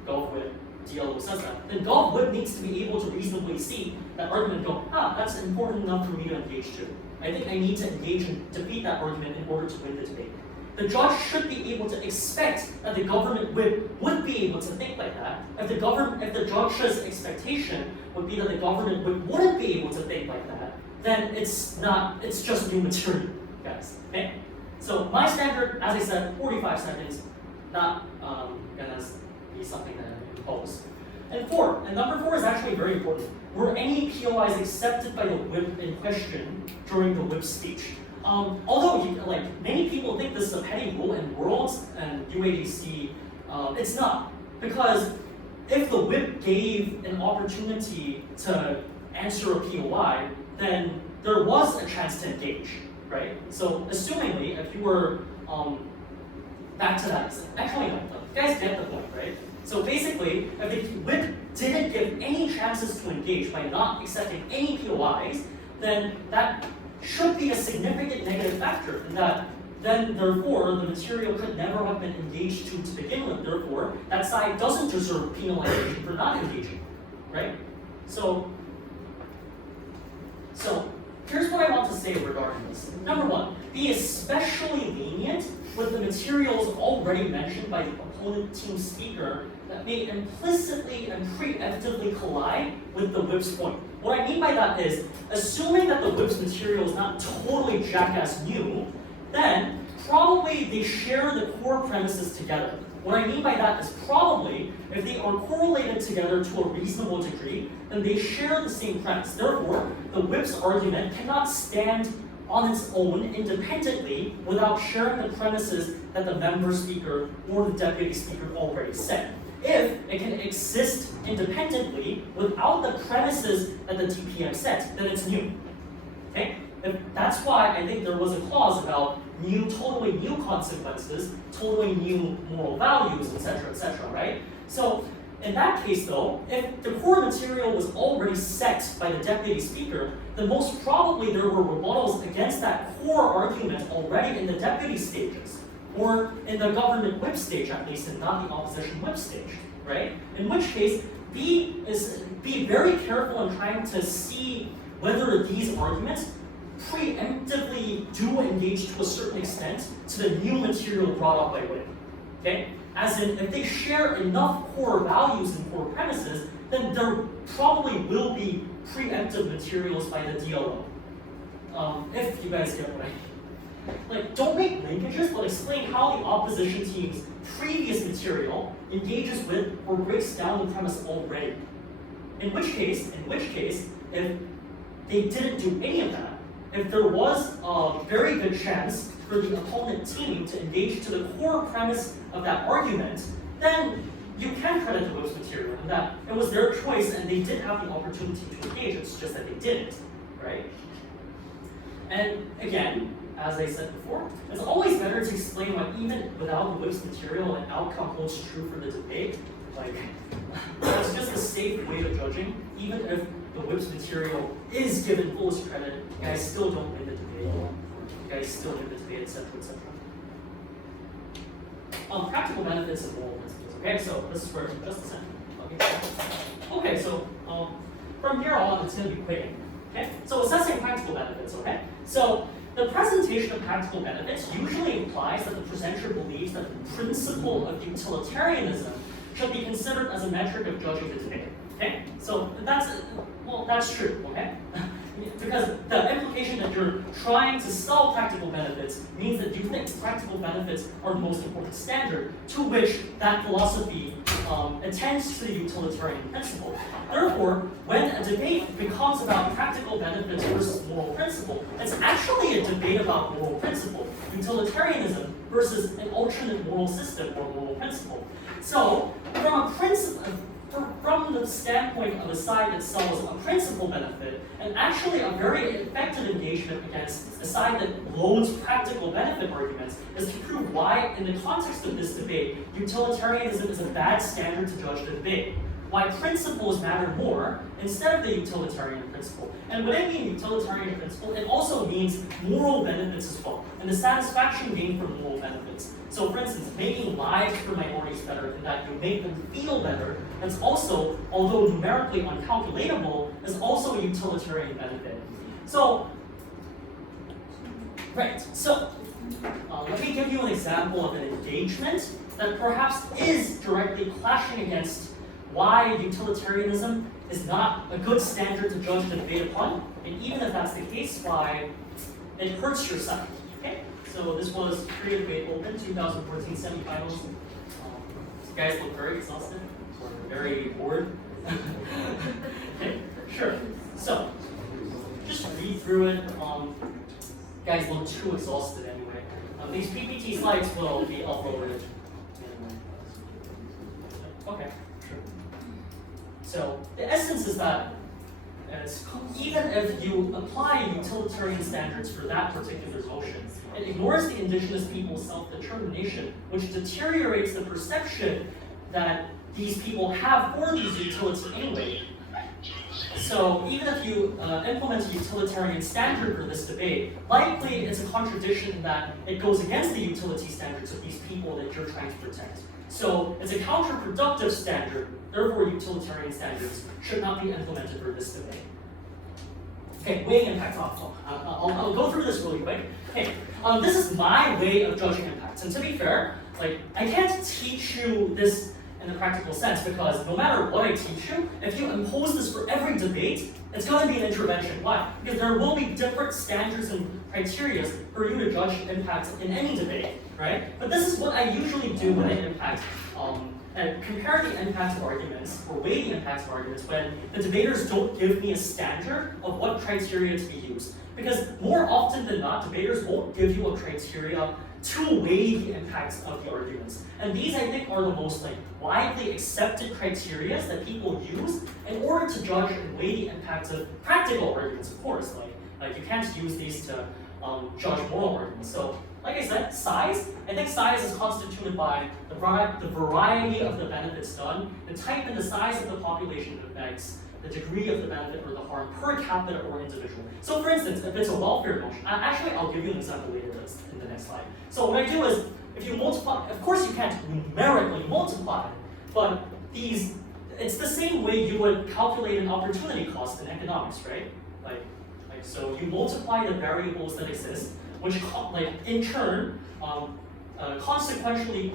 golf whip DLO says that, then golf whip needs to be able to reasonably see that argument and go, that's important enough for me to engage to. I think I need to engage and defeat that argument in order to win the debate. The judge should be able to expect that the government whip would be able to think like that. If the judge's expectation would be that the government whip wouldn't be able to think like that, then it's just new material, guys. Okay? So my standard, as I said, 45 seconds. Not gonna be something that I impose. And number four is actually very important. Were any POIs accepted by the whip in question during the whip speech? Although many people think this is a petty rule in Worlds and UADC, it's not. Because if the whip gave an opportunity to answer a POI, then there was a chance to engage, right? So assumingly, if you were back to that. Actually, no. You guys get the point, right? So basically, if the whip didn't give any chances to engage by not accepting any POIs, then that should be a significant negative factor, and that then therefore the material could never have been engaged to begin with. Therefore, that side doesn't deserve penalization for not engaging, right? So here's what I want to say regarding this. Number one, be especially lenient with the materials already mentioned by the opponent team speaker that may implicitly and preemptively collide with the whip's point. What I mean by that is, assuming that the whip's material is not totally jackass new, then probably they share the core premises together. What I mean by that is probably, if they are correlated together to a reasonable degree, then they share the same premise. Therefore, the whip's argument cannot stand on its own independently without sharing the premises that the member speaker or the deputy speaker already said. If it can exist independently without the premises that the DPM set, then it's new. Okay? That's why I think there was a clause about totally new consequences, totally new moral values, etc., right? So in that case though, if the core material was already set by the deputy speaker, then most probably there were rebuttals against that core argument already in the deputy stages, or in the government whip stage at least, and not the opposition whip stage, right? In which case, be very careful in trying to see whether these arguments preemptively do engage to a certain extent to the new material brought up by whip. Okay? As in, if they share enough core values and core premises, then there probably will be preemptive materials by the DLO. If you guys get what I mean. Like, don't make linkages, but explain how the opposition team's previous material engages with or breaks down the premise already. In which case, if they didn't do any of that, if there was a very good chance for the opponent team to engage to the core premise of that argument, then you can credit the whip's material and that it was their choice and they did have the opportunity to engage, it's just that they didn't, right? And again, as I said before, it's always better to explain why even without the whip's material, an outcome holds true for the debate. Like, that's just a safe way of judging. Even if the whip's material is given fullest credit, you guys still don't win the debate. You guys still win the debate, etc., etc. Practical benefits and moral principles. Okay, so this is where just a second. Okay, so from here on, it's going to be quick. Okay, so assessing practical benefits. Okay, so the presentation of practical benefits usually implies that the presenter believes that the principle of utilitarianism should be considered as a metric of judging the debate. Okay, so that's true. Okay, because the implication that you're trying to sell practical benefits means that you think practical benefits are the most important standard, to which that philosophy attends to the utilitarian principle. Therefore, when a debate becomes about practical benefits versus moral principle, it's actually a debate about moral principle, utilitarianism versus an alternate moral system or moral principle. So, from the standpoint of the side that sells a principal benefit, and actually a very effective engagement against the side that loads practical benefit arguments is to prove why, in the context of this debate, utilitarianism is a bad standard to judge the debate. Why principles matter more instead of the utilitarian principle. And when I mean utilitarian principle, it also means moral benefits as well, and the satisfaction gained from moral benefits. So for instance, making lives for minorities better in that you make them feel better, that's also, although numerically uncalculatable, is also a utilitarian benefit. So, right, so let me give you an example of an engagement that perhaps is directly clashing against why utilitarianism is not a good standard to judge the debate upon, and even if that's the case, why it hurts your side. Okay, so this was Creative Debate Open 2014 semifinals. You guys look very exhausted or very bored. Okay, sure. So just read through it. You guys look too exhausted anyway. These PPT slides will be uploaded. Okay. So the essence is that even if you apply utilitarian standards for that particular motion, it ignores the indigenous people's self-determination, which deteriorates the perception that these people have for these utilities anyway. So even if you implement a utilitarian standard for this debate, likely it's a contradiction that it goes against the utility standards of these people that you're trying to protect. So it's a counterproductive standard, therefore utilitarian standards should not be implemented for this debate. Okay, weighing impact. I'll go through this really quick. Okay, this is my way of judging impacts. And to be fair, like I can't teach you this in the practical sense, because no matter what I teach you, if you impose this for every debate, it's going to be an intervention. Why? Because there will be different standards and criteria for you to judge impact in any debate, right? But this is what I usually do when I impact and compare the impact of arguments, or weigh the impact of arguments, when the debaters don't give me a standard of what criteria to be used. Because more often than not, debaters won't give you a criteria to weigh the impacts of the arguments. And these, I think, are the most widely accepted criteria that people use in order to judge and weigh the impacts of practical arguments, of course. Like you can't use these to judge moral arguments. So, like I said, size. I think size is constituted by the variety of the benefits done, the type and the size of the population it affects, the degree of the benefit or the harm per capita or individual. So for instance, if it's a welfare motion, actually I'll give you an example later in the next slide. So what I do is, if you multiply, of course you can't numerically multiply, but it's the same way you would calculate an opportunity cost in economics, right? So you multiply the variables that exist, which in turn consequentially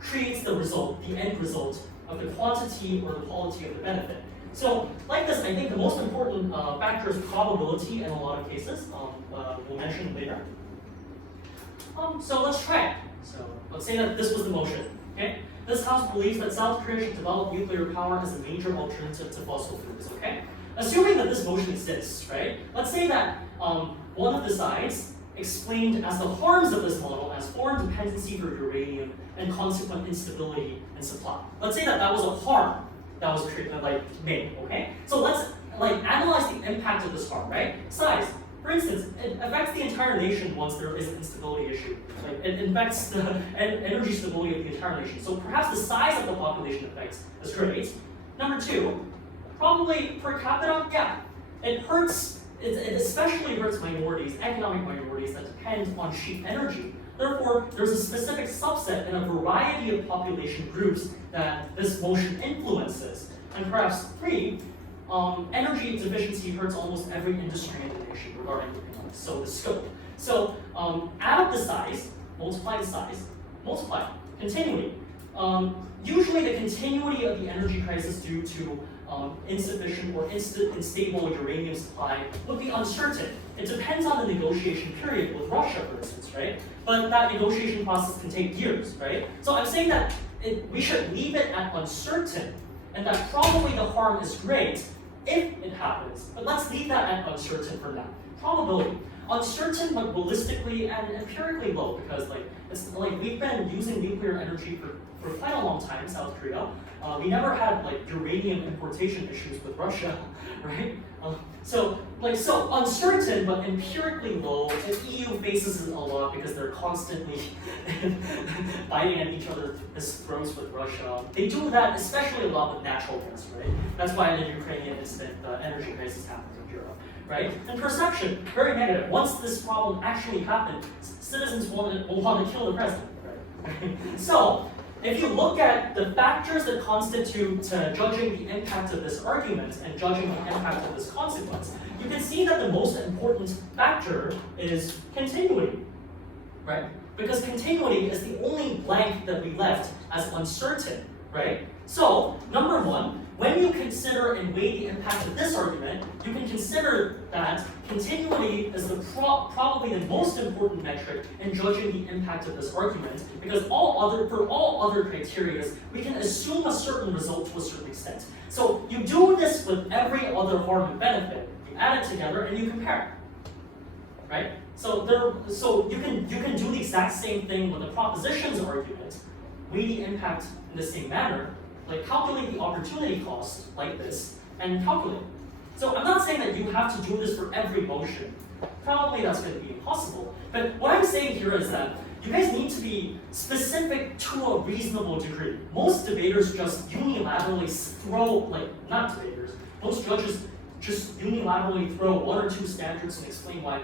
creates the result, the end result of the quantity or the quality of the benefit. So like this, I think the most important factor is probability in a lot of cases. We'll mention later. So let's try it. So let's say that this was the motion. Okay, this House believes that South Korea should develop nuclear power as a major alternative to fossil fuels. Okay, assuming that this motion exists, right? Let's say that one of the sides explained as the harms of this model as foreign dependency for uranium and consequent instability in supply. Let's say that that was a harm that was made. Okay, so let's analyze the impact of this harm, right? Size. For instance, it affects the entire nation once there is an instability issue. It affects the energy stability of the entire nation. So perhaps the size of the population effects is great. Number two, probably per capita, yeah. It hurts, it especially hurts minorities, economic minorities that depend on cheap energy. Therefore, there's a specific subset in a variety of population groups that this motion influences. And perhaps three, energy deficiency hurts almost every industry in the nation regarding economics. So the scope. So add up the size, multiply the size, multiply continuity. Usually the continuity of the energy crisis due to insufficient or unstable uranium supply would be uncertain. It depends on the negotiation period with Russia, for instance, right? But that negotiation process can take years, right? So I'm saying that we should leave it at uncertain, and that probably the harm is great if it happens. But let's leave that at uncertain for now. Probability. Uncertain but realistically and empirically low, because we've been using nuclear energy for quite a long time in South Korea. We never had uranium importation issues with Russia, right? So uncertain but empirically low. And EU faces it a lot because they're constantly biting at each other's throats with Russia. They do that especially a lot with natural gas, right? That's why in the Ukrainian incident, the energy crisis happened in Europe, right? And perception, very negative. Once this problem actually happened, citizens will want to kill the president, right? So if you look at the factors that constitute judging the impact of this argument and judging the impact of this consequence, you can see that the most important factor is continuity, right? Because continuity is the only blank that we left as uncertain, right? So, number one, when you consider and weigh the impact of this argument, you can consider that continuity is probably the most important metric in judging the impact of this argument, because for all other criteria, we can assume a certain result to a certain extent. So you do this with every other harm and benefit. You add it together and you compare, right? So you can do the exact same thing with the propositions argument, weigh the impact in the same manner. Calculate the opportunity cost like this, and calculate. So I'm not saying that you have to do this for every motion. Probably that's going to be impossible. But what I'm saying here is that you guys need to be specific to a reasonable degree. Most debaters just unilaterally throw, not debaters, most judges just unilaterally throw one or two standards and explain why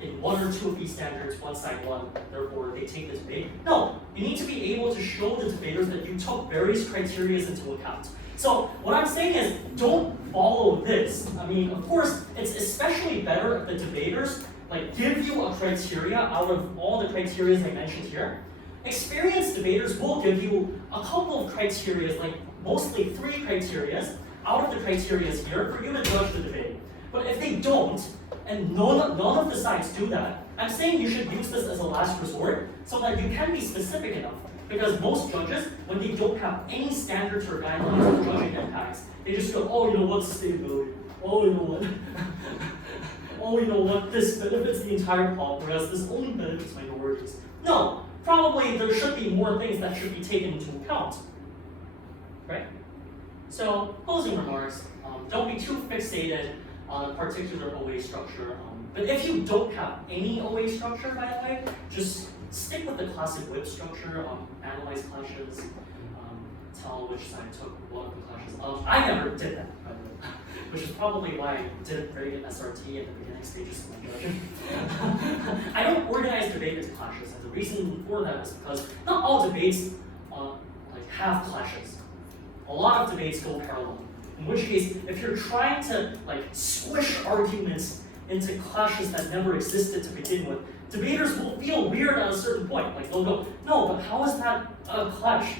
in one or two of these standards, one side won, therefore they take the debate. No, you need to be able to show the debaters that you took various criteria into account. So what I'm saying is, don't follow this. I mean, of course, it's especially better if the debaters give you a criteria out of all the criteria I mentioned here. experienced debaters will give you a couple of criteria, like mostly 3 criteria out of the criteria here for you to judge the debate. But if they don't, and none of the sides do that, I'm saying you should use this as a last resort so that you can be specific enough. Because most judges, when they don't have any standards or guidelines for judging impacts, they just go, oh, you know what, sustainability. Oh, you know what? Oh, you know what, this benefits the entire populace, this only benefits minorities. No, probably there should be more things that should be taken into account. Right? So, closing remarks, don't be too fixated on a particular OA structure. But if you don't have any OA structure, by the way, just stick with the classic whip structure, analyze clashes, tell which side took what of the clashes. I never did that, by the way, which is probably why I didn't grade an SRT at the beginning stages of my judging. I don't organize debate into clashes, and the reason for that is because not all debates have clashes. A lot of debates go parallel. In which case, if you're trying to squish arguments into clashes that never existed to begin with, debaters will feel weird at a certain point. Like they'll go, no, but how is that a clash?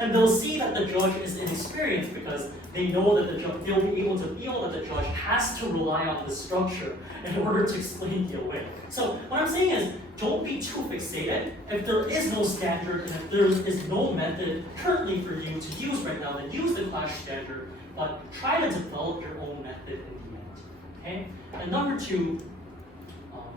And they'll see that the judge is inexperienced because they know that they'll be able to feel that the judge has to rely on the structure in order to explain the away. So what I'm saying is, don't be too fixated. If there is no standard and if there is no method currently for you to use right now, then use the clash standard, but try to develop your own method in the end. Okay? And number 2,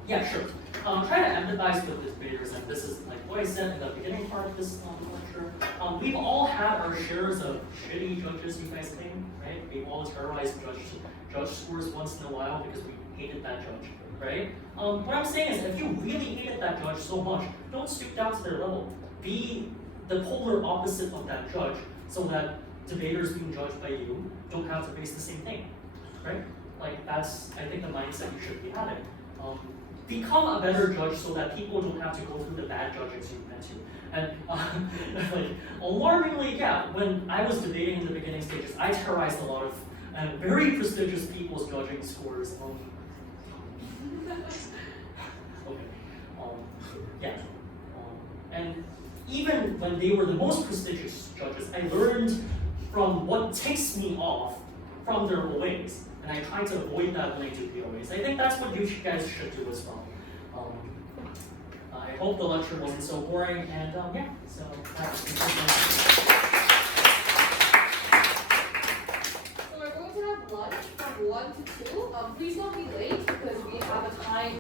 yeah, sure. Try to empathize with the debaters, and this is like what I said in the beginning part of this lecture. We've all had our shares of shitty judges, you guys think, right? We've all terrorized judge scores once in a while because we hated that judge, right? What I'm saying is, if you really hated that judge so much, don't stoop down to their level. Be the polar opposite of that judge, so that debaters being judged by you don't have to face the same thing, right? Like that's, I think, the mindset you should be having. Become a better judge so that people don't have to go through the bad judgings you've been to. And alarmingly, yeah, when I was debating in the beginning stages, I terrorized a lot of very prestigious people's judging scores. And even when they were the most prestigious judges, I learned from what ticks me off from their ways. And I try to avoid that when I do POAs. I think that's what you guys should do as well. I hope the lecture wasn't so boring, and yeah, so that's So we're going to have lunch from 1 to 2. Please don't be late because we have a time